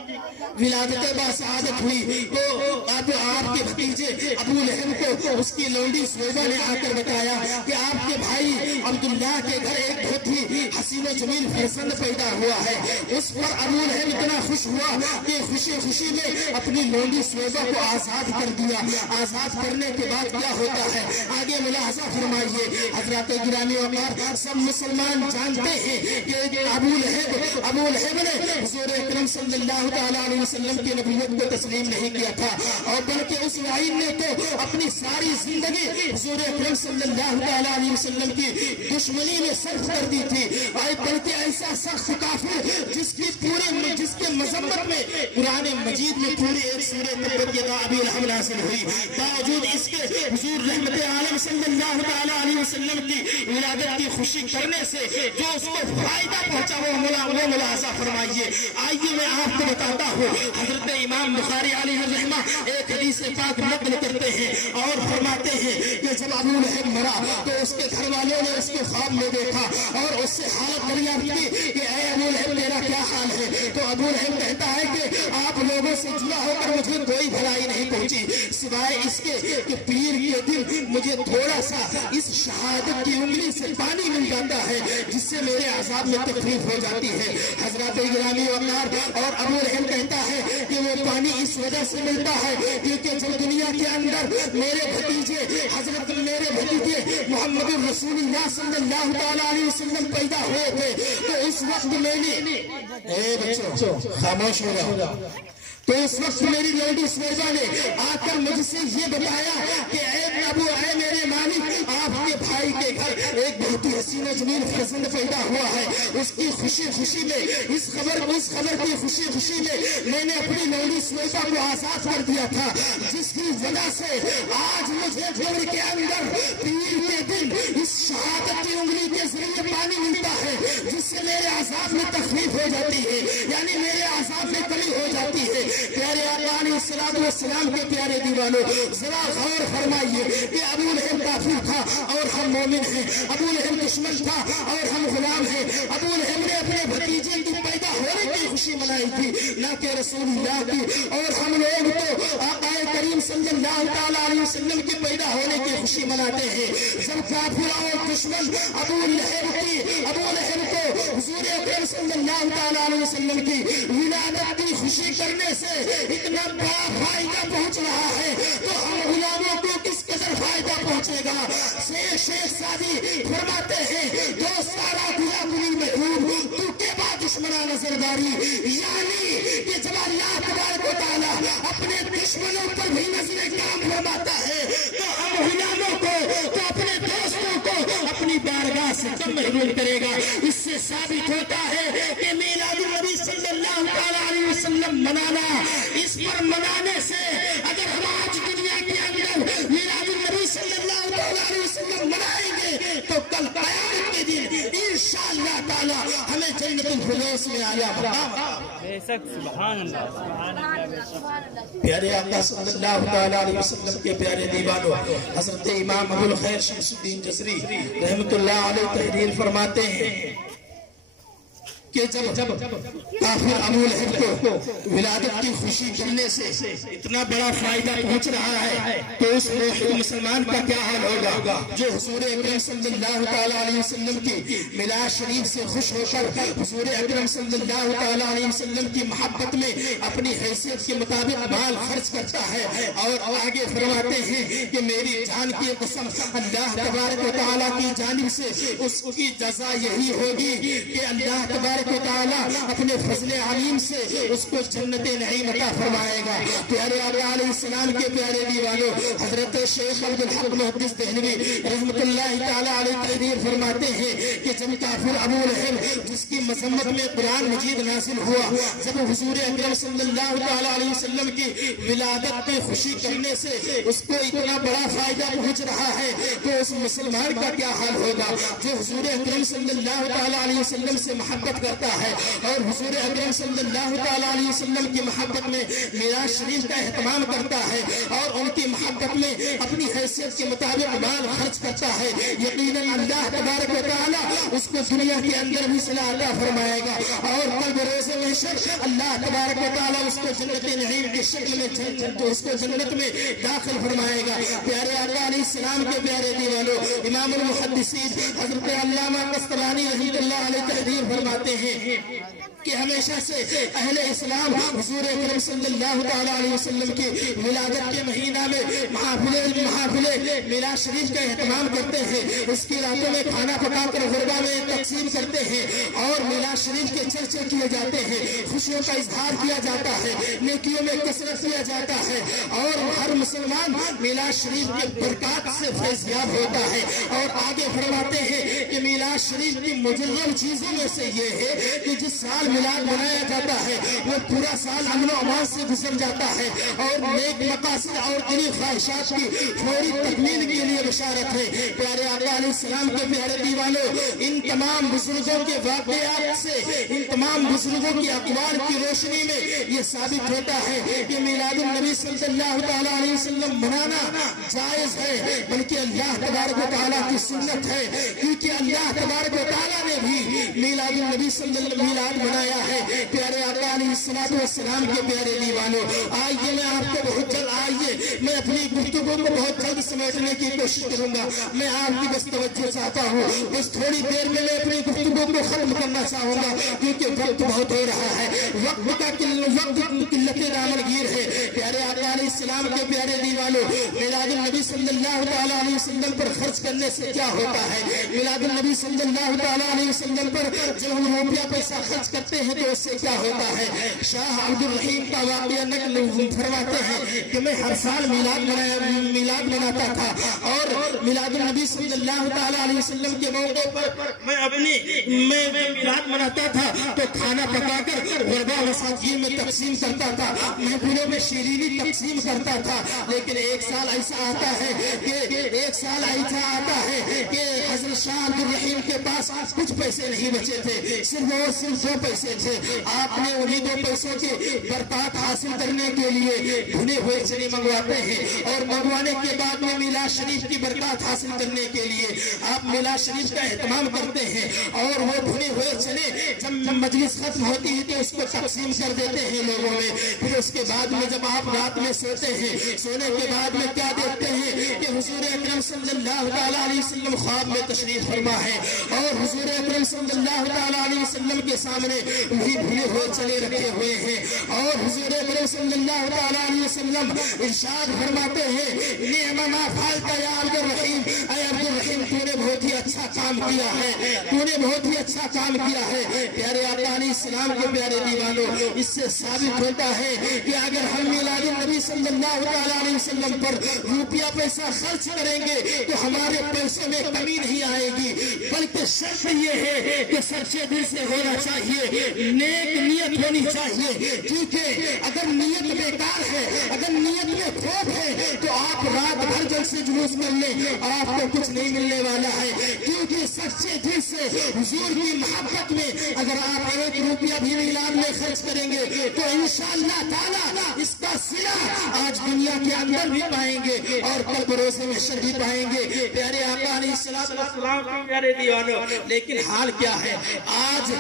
ولادت باسعادت ہوئی تو آپ کے بھتیجے ابو لہب کو اس کی لونڈی سویبہ نے آ کر بتایا کہ آپ کے بھائی عبداللہ کے گھر ایک بہت ہی حسین و جمیل فرزند پیدا ہوا ہے۔ اس پر ابو لہب اتنا خوش ہوا کہ خوشی میں اپنی لونڈی سویبہ کو آزاد کر دیا۔ آزاد کرنے کے بعد کیا ہوتا ہے آگے ملاحظہ فرمائیے۔ حضرات گرامی وقار، سب مسلمان جانتے ہیں کہ ابو لہب نے حضور اکرم صلی اللہ تعالیٰ علیہ وسلم کی نبوت کو تسلیم نہیں کیا تھا، اور بلکہ اس لعین نے تو اپنی ساری زندگی حضور اکرم صلی اللہ تعالیٰ علیہ وسلم کی دشمنی میں صرف کر دی تھی، اور بلکہ ایسا سخت کافر جس کے مذمت میں قرآن مجید میں پوری ایک سورہ تبت یدا ابی لہب نازل ہوئی، باوجود اس کے حضور رحمت عالم صلی اللہ تعالیٰ علیہ وسلم کی ولادت کی خوشی کرنے سے جو اس کو فائدہ پہنچا وہ ملاحظہ فرمائیے۔ آئیے میں آپ کو بتاتا ہوں، حضرت امام بخاری علیہ الرحمہ ایک حدیث پاک نقل کرتے ہیں اور فرماتے ہیں کہ جب ابو لہب مرا تو اس کے گھر والوں نے اس کو خواب میں دیکھا اور اس سے حالت دریافت کی کہ اے ابو لہب میرا کیا حال ہے؟ تو ابو لہب کہتا ہے کہ آپ لوگوں سے جدا ہو کر مجھے کوئی بھلائی نہیں پہنچی سوائے اس کے کہ پیر کے دن مجھے تھوڑا سا اس شہادت کی انگلی سے پانی مل جاتا ہے جس سے میرے عذاب میں تکلیف ہو جاتی ہے۔ حضرات گرامی وقار، اور ابو لہب کہتا ہے کہ وہ پانی اس وجہ سے ملتا ہے کیونکہ جب دنیا کے اندر میرے بھتیجے محمد رسول اللہ صلی اللہ تعالیٰ علیہ وسلم پیدا ہوئے تھے تو اس وقت میں نے بچوں خاموش ہو جاؤ، تو اس وقت میری لونڈی سویبہ نے آ کر مجھ سے یہ بتایا کہ اے میرے مالک، آپ کے بھائی کے گھر ایک بہت ہی حسین و جمیل فرزند پیدا ہوا ہے۔ اس کی خوشی میں اس خبر کی خوشی میں نے اپنی لونڈی سویبہ کو آزاد کر دیا تھا، جس کی وجہ سے آج مجھے قبر کے اندر پیر کے دن اس شہادت کی انگلی کے ذریعے پانی ملتا ہے جس سے میرے عذاب میں تخفیف ہو جاتی ہے، یعنی میرے عذاب میں کمی ہو جاتی ہے۔ پیارے آقا علیہ السلام کے پیارے دیوانوں، ذرا غور فرمائیے کہ ابو لہب کافر تھا اور ہم مومن ہیں، ابو لہب دشمن تھا اور ہم غلام ہیں۔ ابو لہب نے اپنے بھتیجے کی پیدا ہونے کی خوشی منائی تھی، نہ کہ رسول اللہ کی۔ اور ہم لوگ تو آقا کریم صلی اللہ تعالیٰ علیہ وسلم کے پیدا ہونے کی خوشی مناتے ہیں۔ جب کافر اور دشمن ابو لہب کو حضور اکرم صلی اللہ تعالیٰ علیہ وسلم کی ولادت کی خوشی کرنے سے اتنا بڑا فائدہ پہنچ رہا ہے، تو ہم غلاموں کو کس قدر فائدہ پہنچے گا؟ شیخ سعدی فرماتے ہیں، دوست سارا دیا گلی محبوب تو کے بعد دشمنہ نظرداری، یعنی کہ جب اللہ تبارک و تعالیٰ اپنے دشمنوں پر بھی نظر کرم فرماتا ہے تو ہم غلاموں کو، تو اپنے دوستوں کو اپنی بارگاہ سے کم محروم کرے گا۔ اس سے ثابت ہوتا ہے کہ میلاد النبی صلی اللہ علیہ وسلم منانا، اس پر منانے سے اگر ہم آج دنیا کے اندر میلاد النبی صلی اللہ علیہ وسلم منائیں گے تو کل قیامت کے دن انشاءاللہ تعالی ہمیں جنت الفردوس میں اعلیٰ مقام۔ سبحان اللہ، سبحان اللہ۔ پیارے آقا صلی اللہ علیہ وسلم کے پیارے دیوانوں، حضرت امام ابو الخیر شمس الدین جزری رحمت اللہ علیہ تحریر فرماتے ہیں کہ جب کافر ابو لہب کو ولادت کی خوشی کرنے سے اتنا بڑا فائدہ پہنچ رہا ہے تو اس مسلمان کا کیا حال ہوگا جو حضور اکرم صلی اللہ علیہ وسلم کی میلاد شریف سے خوش ہو کر حضور اکرم صلی اللہ علیہ وسلم کی محبت میں اپنی حیثیت کے مطابق مال خرچ کرتا ہے۔ اور آگے فرماتے ہیں کہ میری جان کی قسم اللہ تبارک و تعالیٰ کی جانب سے اس کی جزا یہی ہوگی کہ اللہ تبارک و تعالیٰ اپنے فضل علیم سے اس کو جنت نعیم عطا فرمائے گا۔ پیارے آقا علیہ السلام کے پیارے دیوانوں، حضرت شیخ عبدالحق محدث دہلوی رحمت اللہ تعالیٰ علیہ تحریر فرماتے ہیں کہ جب کافر ابو لہب جس کی مذمت میں قرآن مجید نازل ہوا، جب حضور اکرم صلی اللہ علیہ وسلم کی ولادت کی خوشی کرنے سے اس کو اتنا بڑا فائدہ پہنچ رہا ہے تو اس مسلمان کا کیا حال ہوگا جو حضور اکرم صلی اللہ علیہ وسلم سے محبت کرتا ہے اور حضور اکرم صلی اللہ علیہ وسلم کی محبت میں میلاد شریف کا اہتمام کرتا ہے اور ان کی محبت میں اپنی حیثیت کے مطابق مال خرچ کرتا ہے۔ یقیناً اللہ تبارک و تعالیٰ اس کو دنیا کے اندر بھی صلاح عطا فرمائے گا اور کل بروز محشر اللہ تبارک و تعالیٰ اس کو جنت نعیم کی شکل میں اس کو جنت میں داخل فرمائے گا۔ پیارے آقا علیہ السلام کے پیارے دیوانوں، امام المحدثین حضرت علامہ قسطلانی رحمۃ اللہ علیہ تحریر فرماتے ہیں کہ ہمیشہ سے اہل اسلام حضور اکرم صلی اللہ علیہ وسلم کی ولادت کے مہینہ میں محافل میلاد شریف کا اہتمام کرتے ہیں، اس کی راتوں میں کھانا پکا کر غربا میں تقسیم کرتے ہیں اور میلاد شریف کے چرچے کیے جاتے ہیں، خوشیوں کا اظہار کیا جاتا ہے، نیکیوں میں کثرت کیا جاتا ہے اور ہر مسلمان میلاد شریف کے برکات سے فیضیاب ہوتا ہے۔ اور آگے فرماتے ہیں کہ میلاد شریف کی مجرم چیزوں میں سے یہ ہے کہ جس سال میلاد منایا جاتا ہے وہ پورا سال امن و امان سے گزر جاتا ہے اور نیک مقاصد اور دینی خواہشات کی فوری تکمیل کے لیے بشارت ہے۔ پیارے آقا علیہ السلام کے پیارے دیوانوں، ان تمام بزرگوں کے واقعات سے، ان تمام بزرگوں کی اقوال کی روشنی میں یہ ثابت ہوتا ہے کہ میلاد النبی صلی اللہ علیہ وسلم منانا جائز ہے، بلکہ اللہ تبارک و تعالیٰ کی سنت ہے، کیونکہ اللہ تبارک و تعالیٰ نے بھی میلاد النبی صلی اللہ علیہ وسلم منایا ہے۔ پیارے آقا علیہ السلام کے پیارے دیوانوں، آئیے میں آپ کو بہت جلد میں اپنی گفتگو کو بہت جلد سمیٹنے کی کوشش کروں گا۔ میں آپ کی بس توجہ چاہتا ہوں، بس تھوڑی دیر میں اپنی گفتگو کو ختم کرنا چاہوں گا کیونکہ وقت بہت ہو رہا ہے، وقت قلت دامنگیر ہے۔ پیارے آقا علیہ السلام کے پیارے دیوانوں، میلاد النبی صلی اللہ علیہ وسلم پر خرچ کرنے سے کیا ہوتا ہے؟ میلاد النبی صلی اللہ علیہ وسلم پر جب ہم روپیہ پیسہ خرچ کرتے ہیں تو اس سے کیا ہوتا ہے؟ شاہ عبد الرحیم کا واقعہ نقل فرماتے ہیں کہ میں ہر سال میلاد مناتا تھا اور میلاد النبی صلی اللہ علیہ وسلم کے موقع پر میں میلاد مناتا تھا تو کھانا پکا کر غربا مساکین میں تقسیم کرتا تھا، محفلوں میں شیرینی تقسیم کرتا تھا۔ لیکن ایک سال ایسا آتا ہے کہ حضرت شاہ عبد الرحیم کے پاس کچھ پیسے نہیں بچے تھے، صرف اور صرف 2 پیسے تھے. آپ نے انہی 2 پیسوں کے برکات حاصل کرنے کے لیے بھنے ہوئے چنے منگواتے ہیں، اور منگوانے کے بعد میں میلاد شریف کی برکات حاصل کرنے کے لیے آپ میلاد شریف کا اہتمام کرتے ہیں، اور وہ بھنے ہوئے چنے جب مجلس ختم ہوتی ہے تو اس کو تقسیم کر دیتے ہیں لوگوں میں. پھر اس کے بعد میں جب آپ رات میں سوتے ہیں، سونے کے بعد میں کیا دیکھتے ہیں کہ حضور اکرم صلی اللہ تعالیٰ علیہ وسلم خواب میں تشریف فرما ہے، اور حضور اکرم صلی اللہ تعالیٰ علیہ وسلم کے سامنے وہی بھنے ہوئے چنے رکھے ہوئے ہیں، اور حضور اکرم صلی اللہ تعالیٰ علیہ وسلم ارشاد فرماتے ہیں نعم ما فعلت یا عبد الرحیم، اے عبد الرحیم تو نے بہت ہی اچھا کام کیا ہے، تو نے بہت ہی اچھا کام کیا ہے. پیارے آقا علیہ السلام کے پیارے دیوانوں، اس سے ثابت ہوتا ہے کہ اگر ہم میلاد النبی صلی اللہ تعالیٰ علیہ وسلم پر روپیہ پیسہ خرچ کریں گے تو ہمارے پیسے میں کمی نہیں آئے گی، بلکہ شرط یہ ہے کہ سچے دل سے ہونا چاہیے، نیک نیت ہونی چاہیے. کیونکہ اگر نیت بیکار ہے، اگر نیت میں کھوٹ ہے تو آپ رات بھر جلسے جلوس کر لیں، آپ کو کچھ نہیں ملنے والا ہے. کیونکہ سچے دل سے حضور کی محبت میں اگر آپ 1 روپیہ بھی میلاد میں خرچ کریں گے تو انشاءاللہ تعالیٰ اس کا صلہ آج دنیا کے اندر بھی پائیں گے اور کل بروز محشر بھی پائیں گے. پیارے آقا علیہ السلام کے پیارے دیوانوں، لیکن حال کیا ہے؟ آج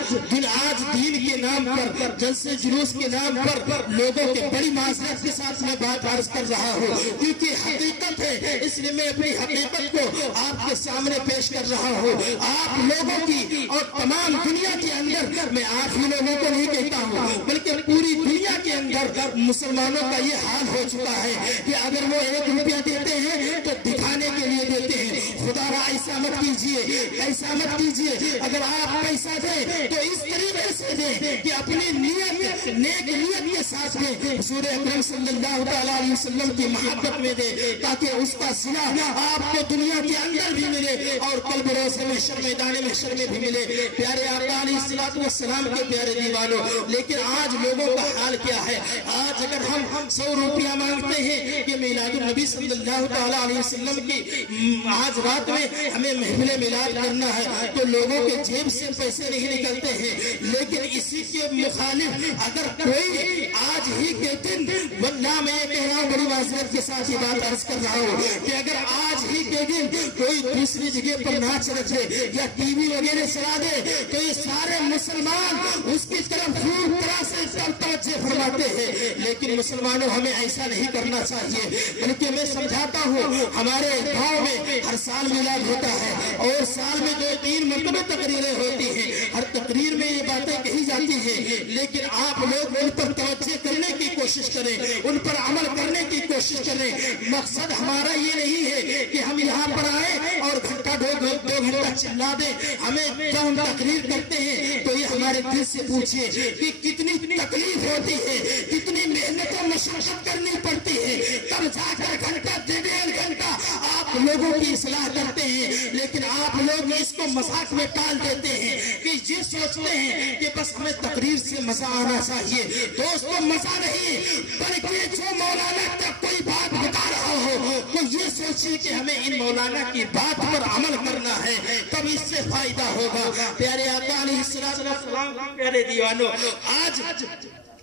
دین کے نام پر، جلسے جلوس کے نام پر لوگوں کے بڑی معذرت کے ساتھ میں بات عرض کر رہا ہوں، کیونکہ حقیقت ہے، اس لیے میں اپنی حقیقت کو آپ کے سامنے پیش کر رہا ہوں. آپ لوگوں کی اور تمام دنیا کے اندر، میں آپ ہی لوگوں کو نہیں کہتا ہوں بلکہ پوری دنیا کے اندر مسلمانوں کا یہ حال ہو چکا ہے کہ اگر وہ 1 روپیہ دیتے ہیں تو دکھانے کے لیے دیتے ہیں. خدا را ایسا مت کیجیے، ایسا مت کیجیے. اگر آپ پیسہ دیں تو اس طریقے سے دیں کہ اپنی نیت، نیک نیت کے ساتھ دیں، حضور اکرم صلی اللہ تعالیٰ علیہ وسلم کی محبت میں دیں، تاکہ اس کا صلہ آپ کو دنیا کے اندر بھی ملے اور کل بروز محشر، میدان محشر میں بھی ملے. پیارے آقا علیہ السلام کے پیارے دیوانوں، لیکن آج لوگوں کا حال کیا ہے؟ آج اگر ہم 100 روپیہ مانگتے ہیں کہ میلاد النبی صلی اللہ تعالیٰ علیہ وسلم کی آج رات میں ہمیں محفل میلاد کرنا ہے تو لوگوں کے جیب سے پیسے نہیں نکلتے ہیں. لیکن اسی کے مخالف اگر کوئی آج ہی کے دن، واللہ میں یہ کہہ رہا ہوں بڑی معذرت کے ساتھ یہ بات عرض کر رہا ہوں کہ اگر آج ہی کے دن کوئی دوسری جگہ پر ناچ رکھے یا ٹی وی وغیرہ چلا دے تو یہ سارے مسلمان اس کی طرف پوری طرح سے توجہ فرماتے ہیں. لیکن مسلمانوں ہمیں ایسا نہیں کرنا چاہیے، بلکہ میں سمجھاتا ہوں ہمارے گاؤں میں ہر سال میلاد ہوتا ہے اور سال میں 2-3 مرتبہ تقریریں ہوتی ہیں. ہر تقریر میں یہ باتیں کہی جاتی ہیں، لیکن آپ لوگ ان پر توجہ کرنے کی کوشش کریں، ان پر عمل کرنے کی کوشش کریں. مقصد ہمارا یہ نہیں ہے کہ ہم یہاں پر آئے اور گھنٹہ 2 گھنٹہ چلا دیں. ہمیں جب ہم تقریر کرتے ہیں تو یہ ہمارے دل سے پوچھئے کہ کتنی تکلیف ہوتی ہے، کتنی محنت و مشقت کرنی پڑتی ہے، تب جا کر گھنٹہ 1.5 گھنٹہ آپ لوگوں کی اصلاح کرتے ہیں. لیکن آپ لوگ اس کو مذاق میں ٹال دیتے ہیں کہ یہ سوچتے ہیں کہ بس ہمیں تقریر سے مزہ آنا چاہیے. دوستو مزہ نہیں، بلکہ جو مولانا تک کوئی بات بتا رہا ہو تو یہ سوچیے کہ ہمیں ان مولانا کی بات پر عمل کرنا ہے، تب اس سے فائدہ ہوگا. پیارے آقا علیہ السلام، پیارے دیوانوں، آج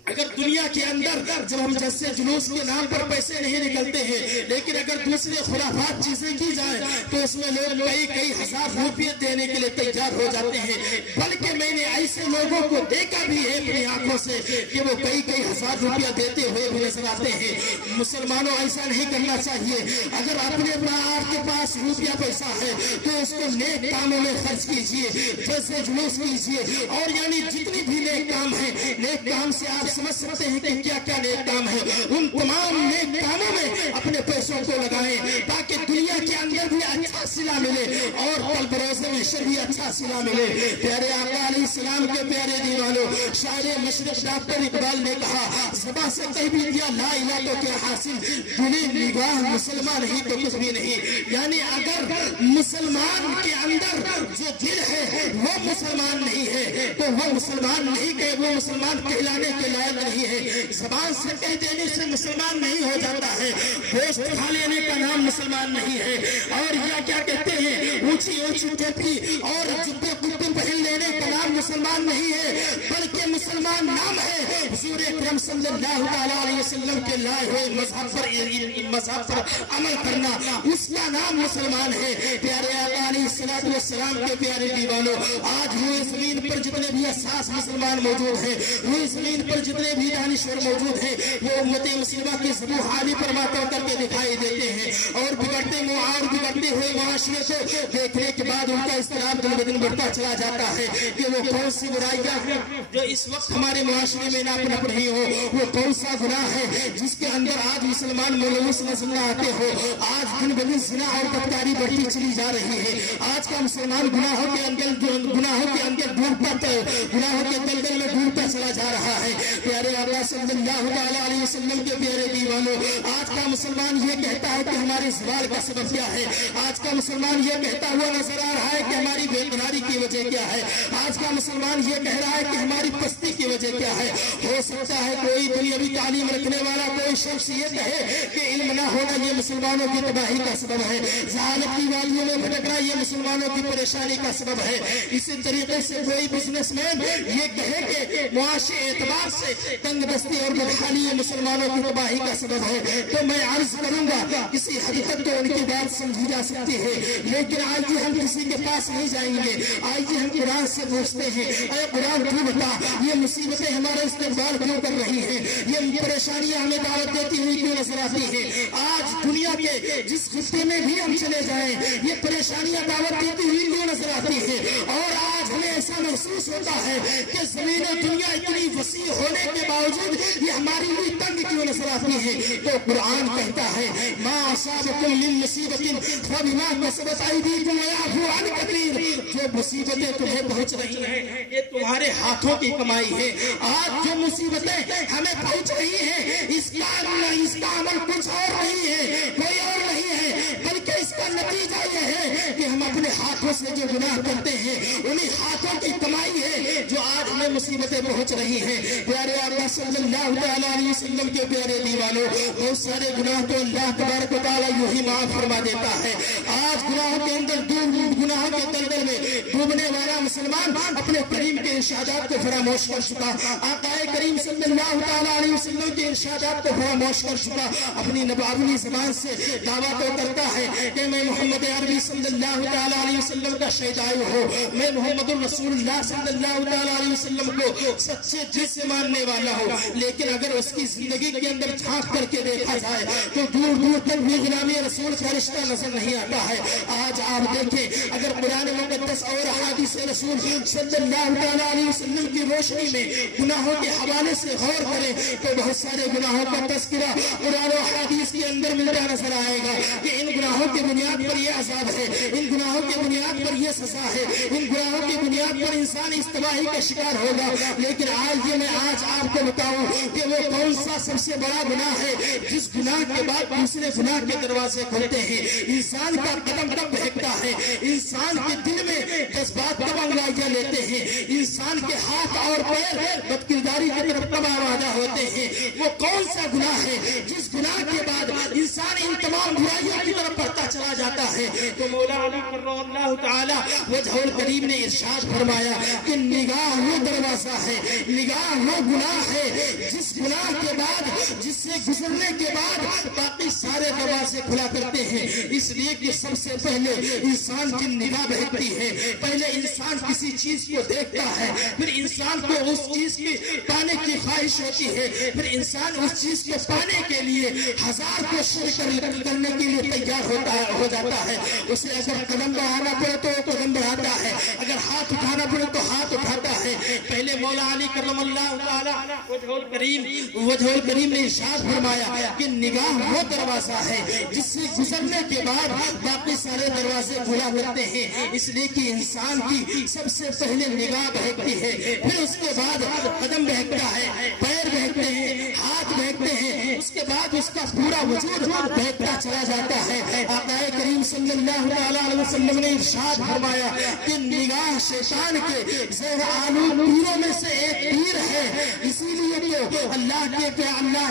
اگر دنیا کے اندر جب ہم جلسے جلوس کے نام پر پیسے نہیں نکلتے ہیں، لیکن اگر دوسرے خرافات چیزیں کی جائیں تو اس میں لوگ کئی ہزار روپیے دینے کے لیے تیار ہو جاتے ہیں. بلکہ میں نے ایسے لوگوں کو دیکھا بھی ہے اپنی آنکھوں سے کہ وہ کئی ہزار روپیہ دیتے ہوئے بھی نظر آتے ہیں. مسلمانوں ایسا نہیں کرنا چاہیے. اگر اپنے آپ کے پاس روپیہ پیسہ ہے تو اس کو نیک کاموں میں خرچ کیجیے، جلسے جلوس کیجیے، اور یعنی جتنی بھی نیک کام ہے، نیک کام سے آپ سمجھ سکتے ہیں کہ کیا کیا نیک کام ہے، ان تمام نیک کاموں میں اپنے پیسوں کو لگائیں تاکہ دنیا کے اندر بھی اچھا صلہ ملے اور کل بروز محشر بھی اچھا صلہ ملے. پیارے آقا علیہ السلام کے پیارے دیوانوں، شاعر مشرق ڈاکٹر اقبال نے کہا زبان سے کہہ بھی دیا لا الہ تو کیا حاصل، دلی نگاہ مسلمان نہیں تو کچھ بھی نہیں. یعنی اگر مسلمان کے اندر جو دل ہے وہ مسلمان نہیں ہے تو وہ مسلمان نہیں کہ وہ مسلمان کہلانے کے لائق نہیں ہے. زبان سے کہہ دینے سے مسلمان نہیں ہو جاتا ہے، گوشت کھا لینے کا نام مسلمان نہیں ہے. اور یا کیا کہتے ہیں اونچی ٹوپی اور جوتے کتے پہن لینے کا نام مسلمان نہیں ہے بلکہ مسلمان نام ہے حضور اکرم صلی اللہ علیہ وسلم کے لائے ہوئے مذہب پر عمل کرنا، اس کا نام مسلمان ہے۔ پیارے آقا علیہ السلام کے پیارے دیوانوں، آج ہوئے زمین پر جتنے بھی اساس مسلمان موجود ہیں، ہوئے زمین پر جتنے بھی دانشور موجود ہیں، وہ امت مسلمہ کی ذبح حالی پر ماتم کر کے دکھائی دیتے ہیں، اور بگڑتے ہوئے معاشرے کو دیکھنے کے بعد ان کا اضطراب دن بدن بڑھتا چلا جاتا ہے کہ وہ کون سی برائیاں ہیں جو اس وقت ہمارے معاشرے میں ناپنپ رہی ہو، وہ کون سا گناہ ہے جس کے اندر آج مسلمان ملوث نظر نہ آتے ہو۔ آج دن بدن زنا اور بدکاری بڑھتی چلی جا رہی ہے۔ آج کا مسلمان گناہوں کے اندر گناہوں کے دلدل میں ڈوبتا چلا جا رہا ہے۔ پیارے آقا صلی اللہ علیہ وسلم کے پیارے دیوانوں، آج کا مسلمان یہ کہتا ہے کہ ہمارے زوال کا سبب کیا ہے؟ آج کا مسلمان یہ کہتا ہوا نظر آ رہا ہے کہ ہماری بے قراری کی وجہ کیا ہے؟ آج کا مسلمان یہ کہہ رہا ہے کہ ہماری پستی کی وجہ کیا ہے؟ ہو سکتا ہے کوئی دنیاوی تعلیم رکھنے والا کوئی شخص یہ کہے کہ علم نہ ہونا یہ مسلمانوں کی تباہی کا سبب ہے، جہالت کی وادیوں میں بھٹکنا یہ مسلمانوں کی پریشانی کا سبب ہے۔ اسی طریقے سے کوئی بزنس مین یہ کہے کہ معاشی اعتبار سے تنگ دستی اور بدحالی یہ مسلمانوں کی تباہی کا سبب ہے، تو میں عرض کروں گا کسی حد تک تو ان کی بات سمجھی جا سکتی ہے، لیکن آئیے ہم کسی کے پاس نہیں جائیں گے، آئیے ہم قرآن سے پوچھتے ہیں، اے قرآن تو بتا یہ مصیبتیں ہمارا استقبال کیوں کر رہی ہیں، یہ پریشانیاں ہمیں دعوت دیتی ہوئی کیوں نظر آتی ہیں؟ آج دنیا کے جس خطے میں بھی ہم چلے جائیں یہ پریشانیاں دعوت دیتی ہوئی کیوں نظر آتی ہیں؟ اور آج ہمیں ایسا محسوس ہوتا ہے کہ زمین و دنیا اتنی وسیع ہونے کے باوجود یہ ہماری لیے تنگ کیوں نظر آتی ہے؟ تو قرآن کہتا ہے ما اصابکم من مصیبت فبما کسبت ایدیکم ویعفو عن کثیر، جو مصیبتیں تمہیں پہنچ رہی ہیں یہ تمہارے ہاتھوں کی کمائی ہے۔ آج جو مصیبتیں ہمیں پہنچ رہی ہیں اس کا عمل کچھ اور نہیں ہے، کوئی اور نہیں ہے، بلکہ اس کا نتیجہ یہ ہے کہ ہم اپنے ہاتھوں سے جو گناہ کرتے ہیں انہی ہاتھوں کی کمائی ہے جو آج ہمیں مصیبتیں پہنچ رہی ہیں۔ پیارے آقا صلی اللہ علیہ وسلم کے پیارے دیوانوں، بہت سارے گناہ تو اللہ تبارک و تعالیٰ یوں ہی معاف فرما دیتا ہے۔ آج گناہوں کے اندر گناہوں کے دلدل میں ڈوبنے والا مسلمان اپنے کریم کے ارشادات کو فراموش کر چکا، آقا کریم صلی اللہ علیہ وسلم کے ارشادات کو فراموش کر چکا، اپنی نبوی زبان سے دعویٰ تو کرتا ہے کہ میں محمد عربی صلی اللہ علیہ وسلم کا شہدائی ہوں، میں محمد الرسول اللہ صلی اللہ علیہ وسلم کو سچے دل سے ماننے والا ہوں، لیکن اگر اس کی زندگی کے اندر جھانک کر کے دیکھا جائے تو دور دور تک بھی غلامی رسول کا رشتہ نظر نہیں آتا ہے۔ آج آپ دیکھیں اگر قرآن مقدس اور احادیث رسول صلی اللہ علیہ وسلم کی روشنی میں گناہوں کے حوالے سے غور کریں تو بہت سارے گناہوں کا تذکرہ قرآن و حدیث کے اندر ملتا نظر آئے گا کہ ان گناہوں کی بنیاد پر یہ عذاب ہے، ان گناہوں کی بنیاد پر یہ سزا ہے، ان گناہوں کی بنیاد پر انسان اس تباہی کا شکار ہوگا۔ لیکن میں آج آپ کو بتاؤں کہ وہ کون سا سب سے بڑا گناہ ہے جس گناہ کے بعد دوسرے گناہ کے دروازے کھلتے ہیں، انسان کا قدم کب بہکتا ہے، انسان کے دل میں جذبات کب انگڑائیاں لیتے ہیں، انسان کے ہاتھ اور پیر بدکرداری کی طرف کب آمادہ ہوتے ہیں، وہ کون سا گناہ ہے جس گناہ کے بعد انسان ان تمام برائیوں کی طرف بڑھتا چلا جاتا ہے؟ تو مولا علی کرم اللہ تعالی وجہ الکریم نے ارشاد فرمایا کہ نگاہ وہ دروازہ ہے، نگاہ وہ گناہ ہے جس گناہ کے بعد جس سے گزرنے کے بعد باقی سارے دروازے کھلا کرتے ہیں، اس لیے کہ سب سے پہلے انسان کی نگاہ بہتی ہے، پہلے انسان کسی چیز کو دیکھتا ہے، پھر انسان کو اس چیز کی پانے کی خواہش ہوتی ہے، پھر انسان اس چیز کو پانے کے لیے ہزار کوشش کرنے کے لیے تیار ہو جاتا ہے، اسے اگر قدم بڑھانا پڑے تو قدم بڑھاتا ہے، اگر ہاتھ اٹھانا پڑے تو ہاتھ اٹھاتا ہے۔ پہلے مولا علی کرم اللہ تعالی وجہ الکریم نے ارشاد فرمایا کہ نگاہ وہ دروازہ ہے جس سے گزرنے کے بعد باقی سارے دروازے کھلا کرتے ہیں، اس لیے کہ انسان کی سب سے پہلے نگاہ بہکتی ہے، پھر اس کے بعد قدم بہکتا ہے، پیر بہکتے ہیں، ہاتھ بہکتے ہیں، اس کے بعد اس کا پورا وجود بہکتا چلا جاتا ہے۔ آقا کریم صلی اللہ علیہ وسلم نے ارشاد فرمایا کہ نگاہ شیطان کے زہر آلود تیروں میں میں سے ایک تیر ہے. اسی لیے تو اللہ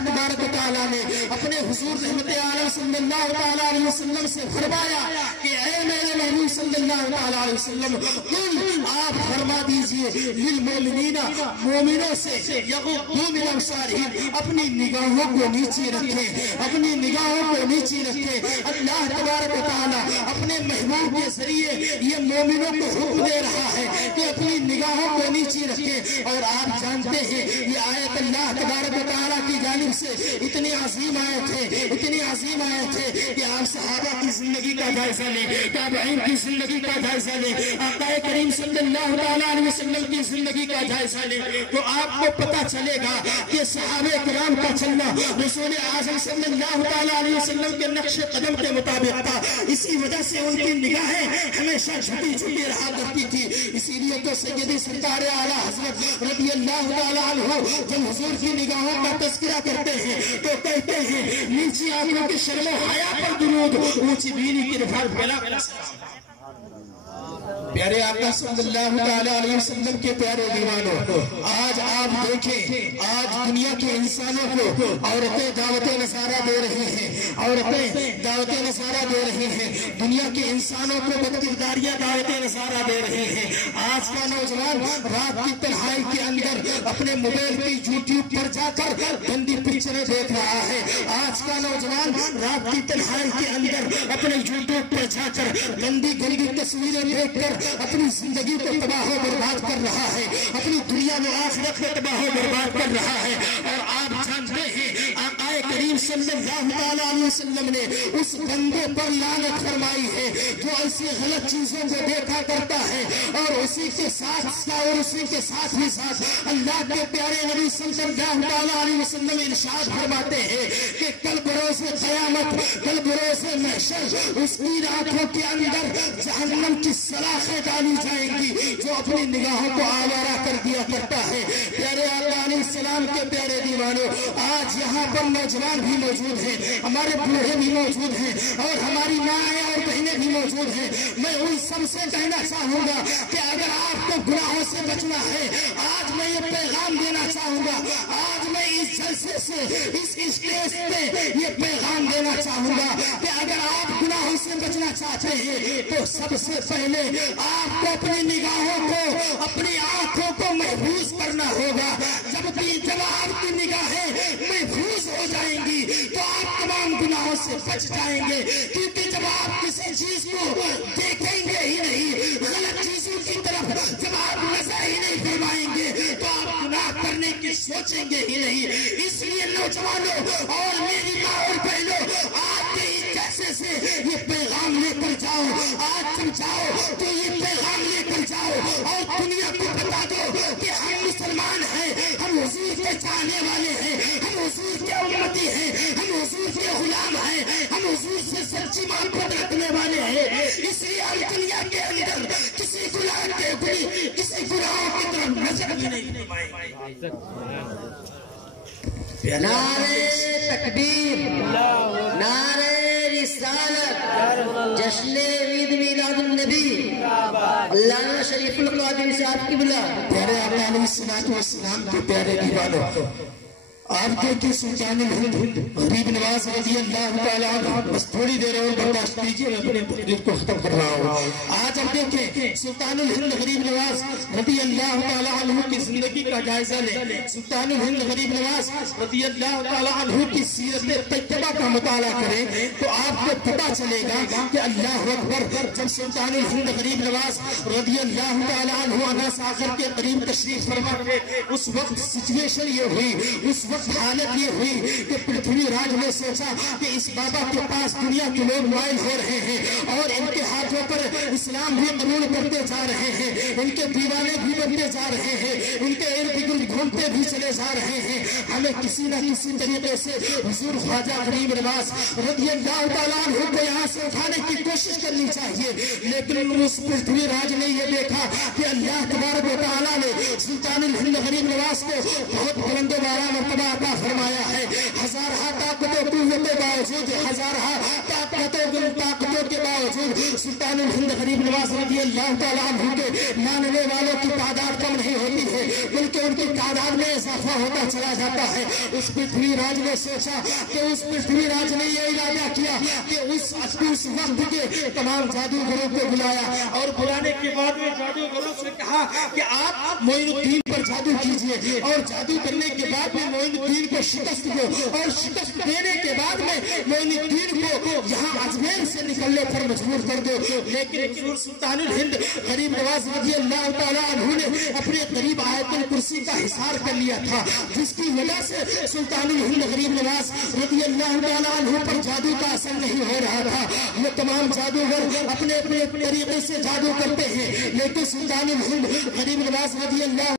تبارک و تعالیٰ نے اپنے حضور رحمت عالم صلی اللہ تعالیٰ علیہ وسلم سے فرمایا کہ اے میرے محبوب صلی اللہ تعالیٰ علیہ وسلم آپ فرما دیجئے للمؤمنین مومنوں سے یغضوا من ابصارہم اپنی نگاہوں کو نیچے رکھیں, اپنی نگاہوں کو نیچے رکھیں. اللہ تبارک و تعالیٰ اپنے محبوب کے ذریعے یہ مومنوں کو حکم دے رہا ہے کہ اپنی نگاہوں کو نیچے رکھیں. اور آپ جانتے ہیں یہ آیت اللہ تبارک و تعالیٰ کی جانب سے اتنی عظیم آیت ہے کہ آپ صحابہ کی زندگی کا جائزہ لیں, تابعین کی زندگی کا جائزہ لیں, آقا کریم صلی اللہ علیہ وسلم کی زندگی کا جائزہ لیں تو آپ کو پتا چلے گا کہ صحابہ کرام کا چلنا رسول اعظم صلی اللہ علیہ وسلم کے نقش قدم کے مطابق تھا. اسی وجہ سے ان کی نگاہیں ہمیشہ جھکی رہا کرتی تھی. اسی لیے تو سیدی سرکار اعلیٰ حضرت رضی اللہ تعالیٰ عنہ جب حضور کی نگاہوں کا تذکرہ کرتے ہیں تو کہتے ہیں نیچی آنکھوں کی شرم و حیا پر درود, اونچی بینی کی رفعت بلا پر سلام. پیارے آقا صلی اللہ علیہ وسلم کے پیارے دیوانوں, آج آپ دیکھیں آج دنیا کے انسانوں کو عورتیں دعوت نصارہ دے رہی ہیں, دنیا کے انسانوں کو بدکرداریاں دعوت نصارہ دے رہے ہیں. آج کا نوجوان رات کی تنہائی کے اندر اپنے موبائل کی یوٹیوب پر جا کر گندی پکچریں دیکھ رہا ہے. آج کا نوجوان رات کی تنہائی کے اندر اپنے یوٹیوب پر جا کر گندی تصویریں دیکھ کر اپنی زندگی کو تباہ و برباد کر رہا ہے, اپنی دنیا میں آخرت کو تباہ و برباد کر رہا ہے. اور آپ جانتے ہیں آقا کریم صلی اللہ علیہ وسلم نے اس بندے پر لعنت فرمائی ہے جو ایسی غلط چیزوں کو دیکھا کرتا ہے. اور اسی کے ساتھ ہی اللہ کے پیارے نبی صلی اللہ علیہ وسلم ارشاد فرماتے ہیں کہ کل بروز قیامت, کل بروز محشر اس کی آنکھوں کے اندر جہنم کی سلاخیں ڈالی جائیں گی جو اپنی نگاہوں کو آوارہ کر دیا کرتا ہے. پیارے آقا علیہ السلام کے پیارے دیوانوں, آج یہاں پر نوجوان بھی موجود ہیں, ہمارے بوڑھے بھی موجود ہیں اور ہماری مائیں اور بہنیں بھی موجود ہیں. میں ان سب سے کہنا چاہوں گا کہ اگر آپ کو گناہوں سے بچنا ہے, آج میں یہ پیغام دینا چاہوں گا, آج میں اس جلسے سے اس اسٹیج پہ یہ پیغام دینا چاہوں گا کہ اگر آپ گناہوں سے بچنا چاہتے ہیں تو سب سے پہلے آپ کو اپنی نگاہوں کو, اپنی آنکھوں کو محفوظ کرنا ہوگا. جب آپ کی نگاہیں محفوظ ہو جائیں گی تو آپ تمام گناہوں سے بچ جائیں گے. کیونکہ جب آپ کسی چیز کو دیکھیں گے ہی نہیں, غلط چیزوں کی طرف جب آپ نظر ہی نہیں فرمائیں گے تو آپ گناہ کرنے کی سوچیں گے ہی نہیں. اس لیے نوجوانوں اور میری ماں اور بہنوں, آپ کے جیسے سے یہ پیغام لے کر جاؤ, آج تم جاؤ تو یہ پیغام لے کر جاؤ اور دنیا کو بتا دو کہ ہم مسلمان ہیں, ہم حضور کے چاہنے والے ہیں, ہم حضور کے امتی ہیں, ہم حضور کے غلام ہیں, ہم حضور سے سچی محبت رکھنے والے ہیں. اس لیے ہم دنیا کے اندر کسی گناہ کی طرف نظر بھی نہیں فرمائیں. نعرہ تکبیر, نعرہ رسالت, جشن عید میلاد النبی, علامہ شریف القادری صاحب کی بلا. پیارے آقا علیہ السلام کے پیارے دیوانوں, آپ دیکھیں سلطان الہند غریب نواز رضی اللہ تعالیٰ عنہ, بس تھوڑی دیر اور برداشت کیجیے, میں اپنے تقریر کو ختم کر رہا ہوں. آج ہم دیکھیں سلطان الہند غریب نواز رضی اللہ تعالیٰ عنہ کی زندگی کا جائزہ لیں. سلطان الہند غریب نواز رضی اللہ تعالیٰ عنہ کی سیرت طیبہ کا مطالعہ کریں تو آپ کو پتہ چلے گا کہ اللہ اکبر. جب سلطان الہند غریب نواز رضی اللہ تعالیٰ عنہ انا ساغر کے قریب تشریف فرما تھے, اس وقت سچویشن یہ ہوئی, اس وقت حالت یہ ہوئی کہ پرتھوی راج نے سوچا کہ اس بابا کے پاس دنیا کے لوگ مائل ہو رہے ہیں اور ان کے ہاتھوں پر اسلام بھی قبول کرتے جا رہے ہیں, ان کے دیوانے بھی بنتے جا رہے ہیں, ان کے ارد گرد گھومتے بھی چلے جا رہے ہیں. ہمیں کسی نہ کسی طریقے سے حضور خواجہ غریب نواز رضی اللہ تعالیٰ عنہ کو یہاں سے اٹھانے کی کوشش کرنی چاہیے. لیکن اس پرتھوی راج نے یہ دیکھا کہ اللہ تبارک و تعالیٰ نے سلطان سلطان الہند غریب نواز کو بہت بلند و بالا مرتبہ عطا فرمایا ہے. ہزارہ طاقت و قوت کے باوجود، ہزارہ طاقتوں کے باوجود سلطان الہند غریب نواز رضی اللہ تعالیٰ عنہ کے ماننے والوں کی تعداد کم نہیں ہوتی ہے، بلکہ ان کی تعداد میں اضافہ ہوتا چلا جاتا ہے. اس پرتھوی راج نے سوچا کہ اس پرتھوی راج نے یہ ارادہ کیا کہ اس وقت کے تمام جادوگروں کو بلایا، اور بلانے کے بعد میں جادوگروں سے کہا کہ آپ معین الدین پر جادو کیجئے، اور جادو کرنے کے بعد میں معین الدین کو شکست دو، اور شکست دینے کے بعد میں معین الدین کو یہاں اجمیر سے نکلنے پر مجبور کر دو. لیکن حضور سلطان الہند غریب نواز رضی اللہ تعالیٰ عنہ نے اپنے قریب آیت الکرسی کا حصار کر لیا تھا، جس کی وجہ سے سلطان الہند غریب نواز رضی اللہ تعالیٰ عنہ پر جادو کا اثر نہیں ہو رہا تھا. یہ تمام جادوگر اپنے اپنے طریقے سے جادو کرتے ہیں، لیکن سلطان الہند غریب نواز رضی اللہ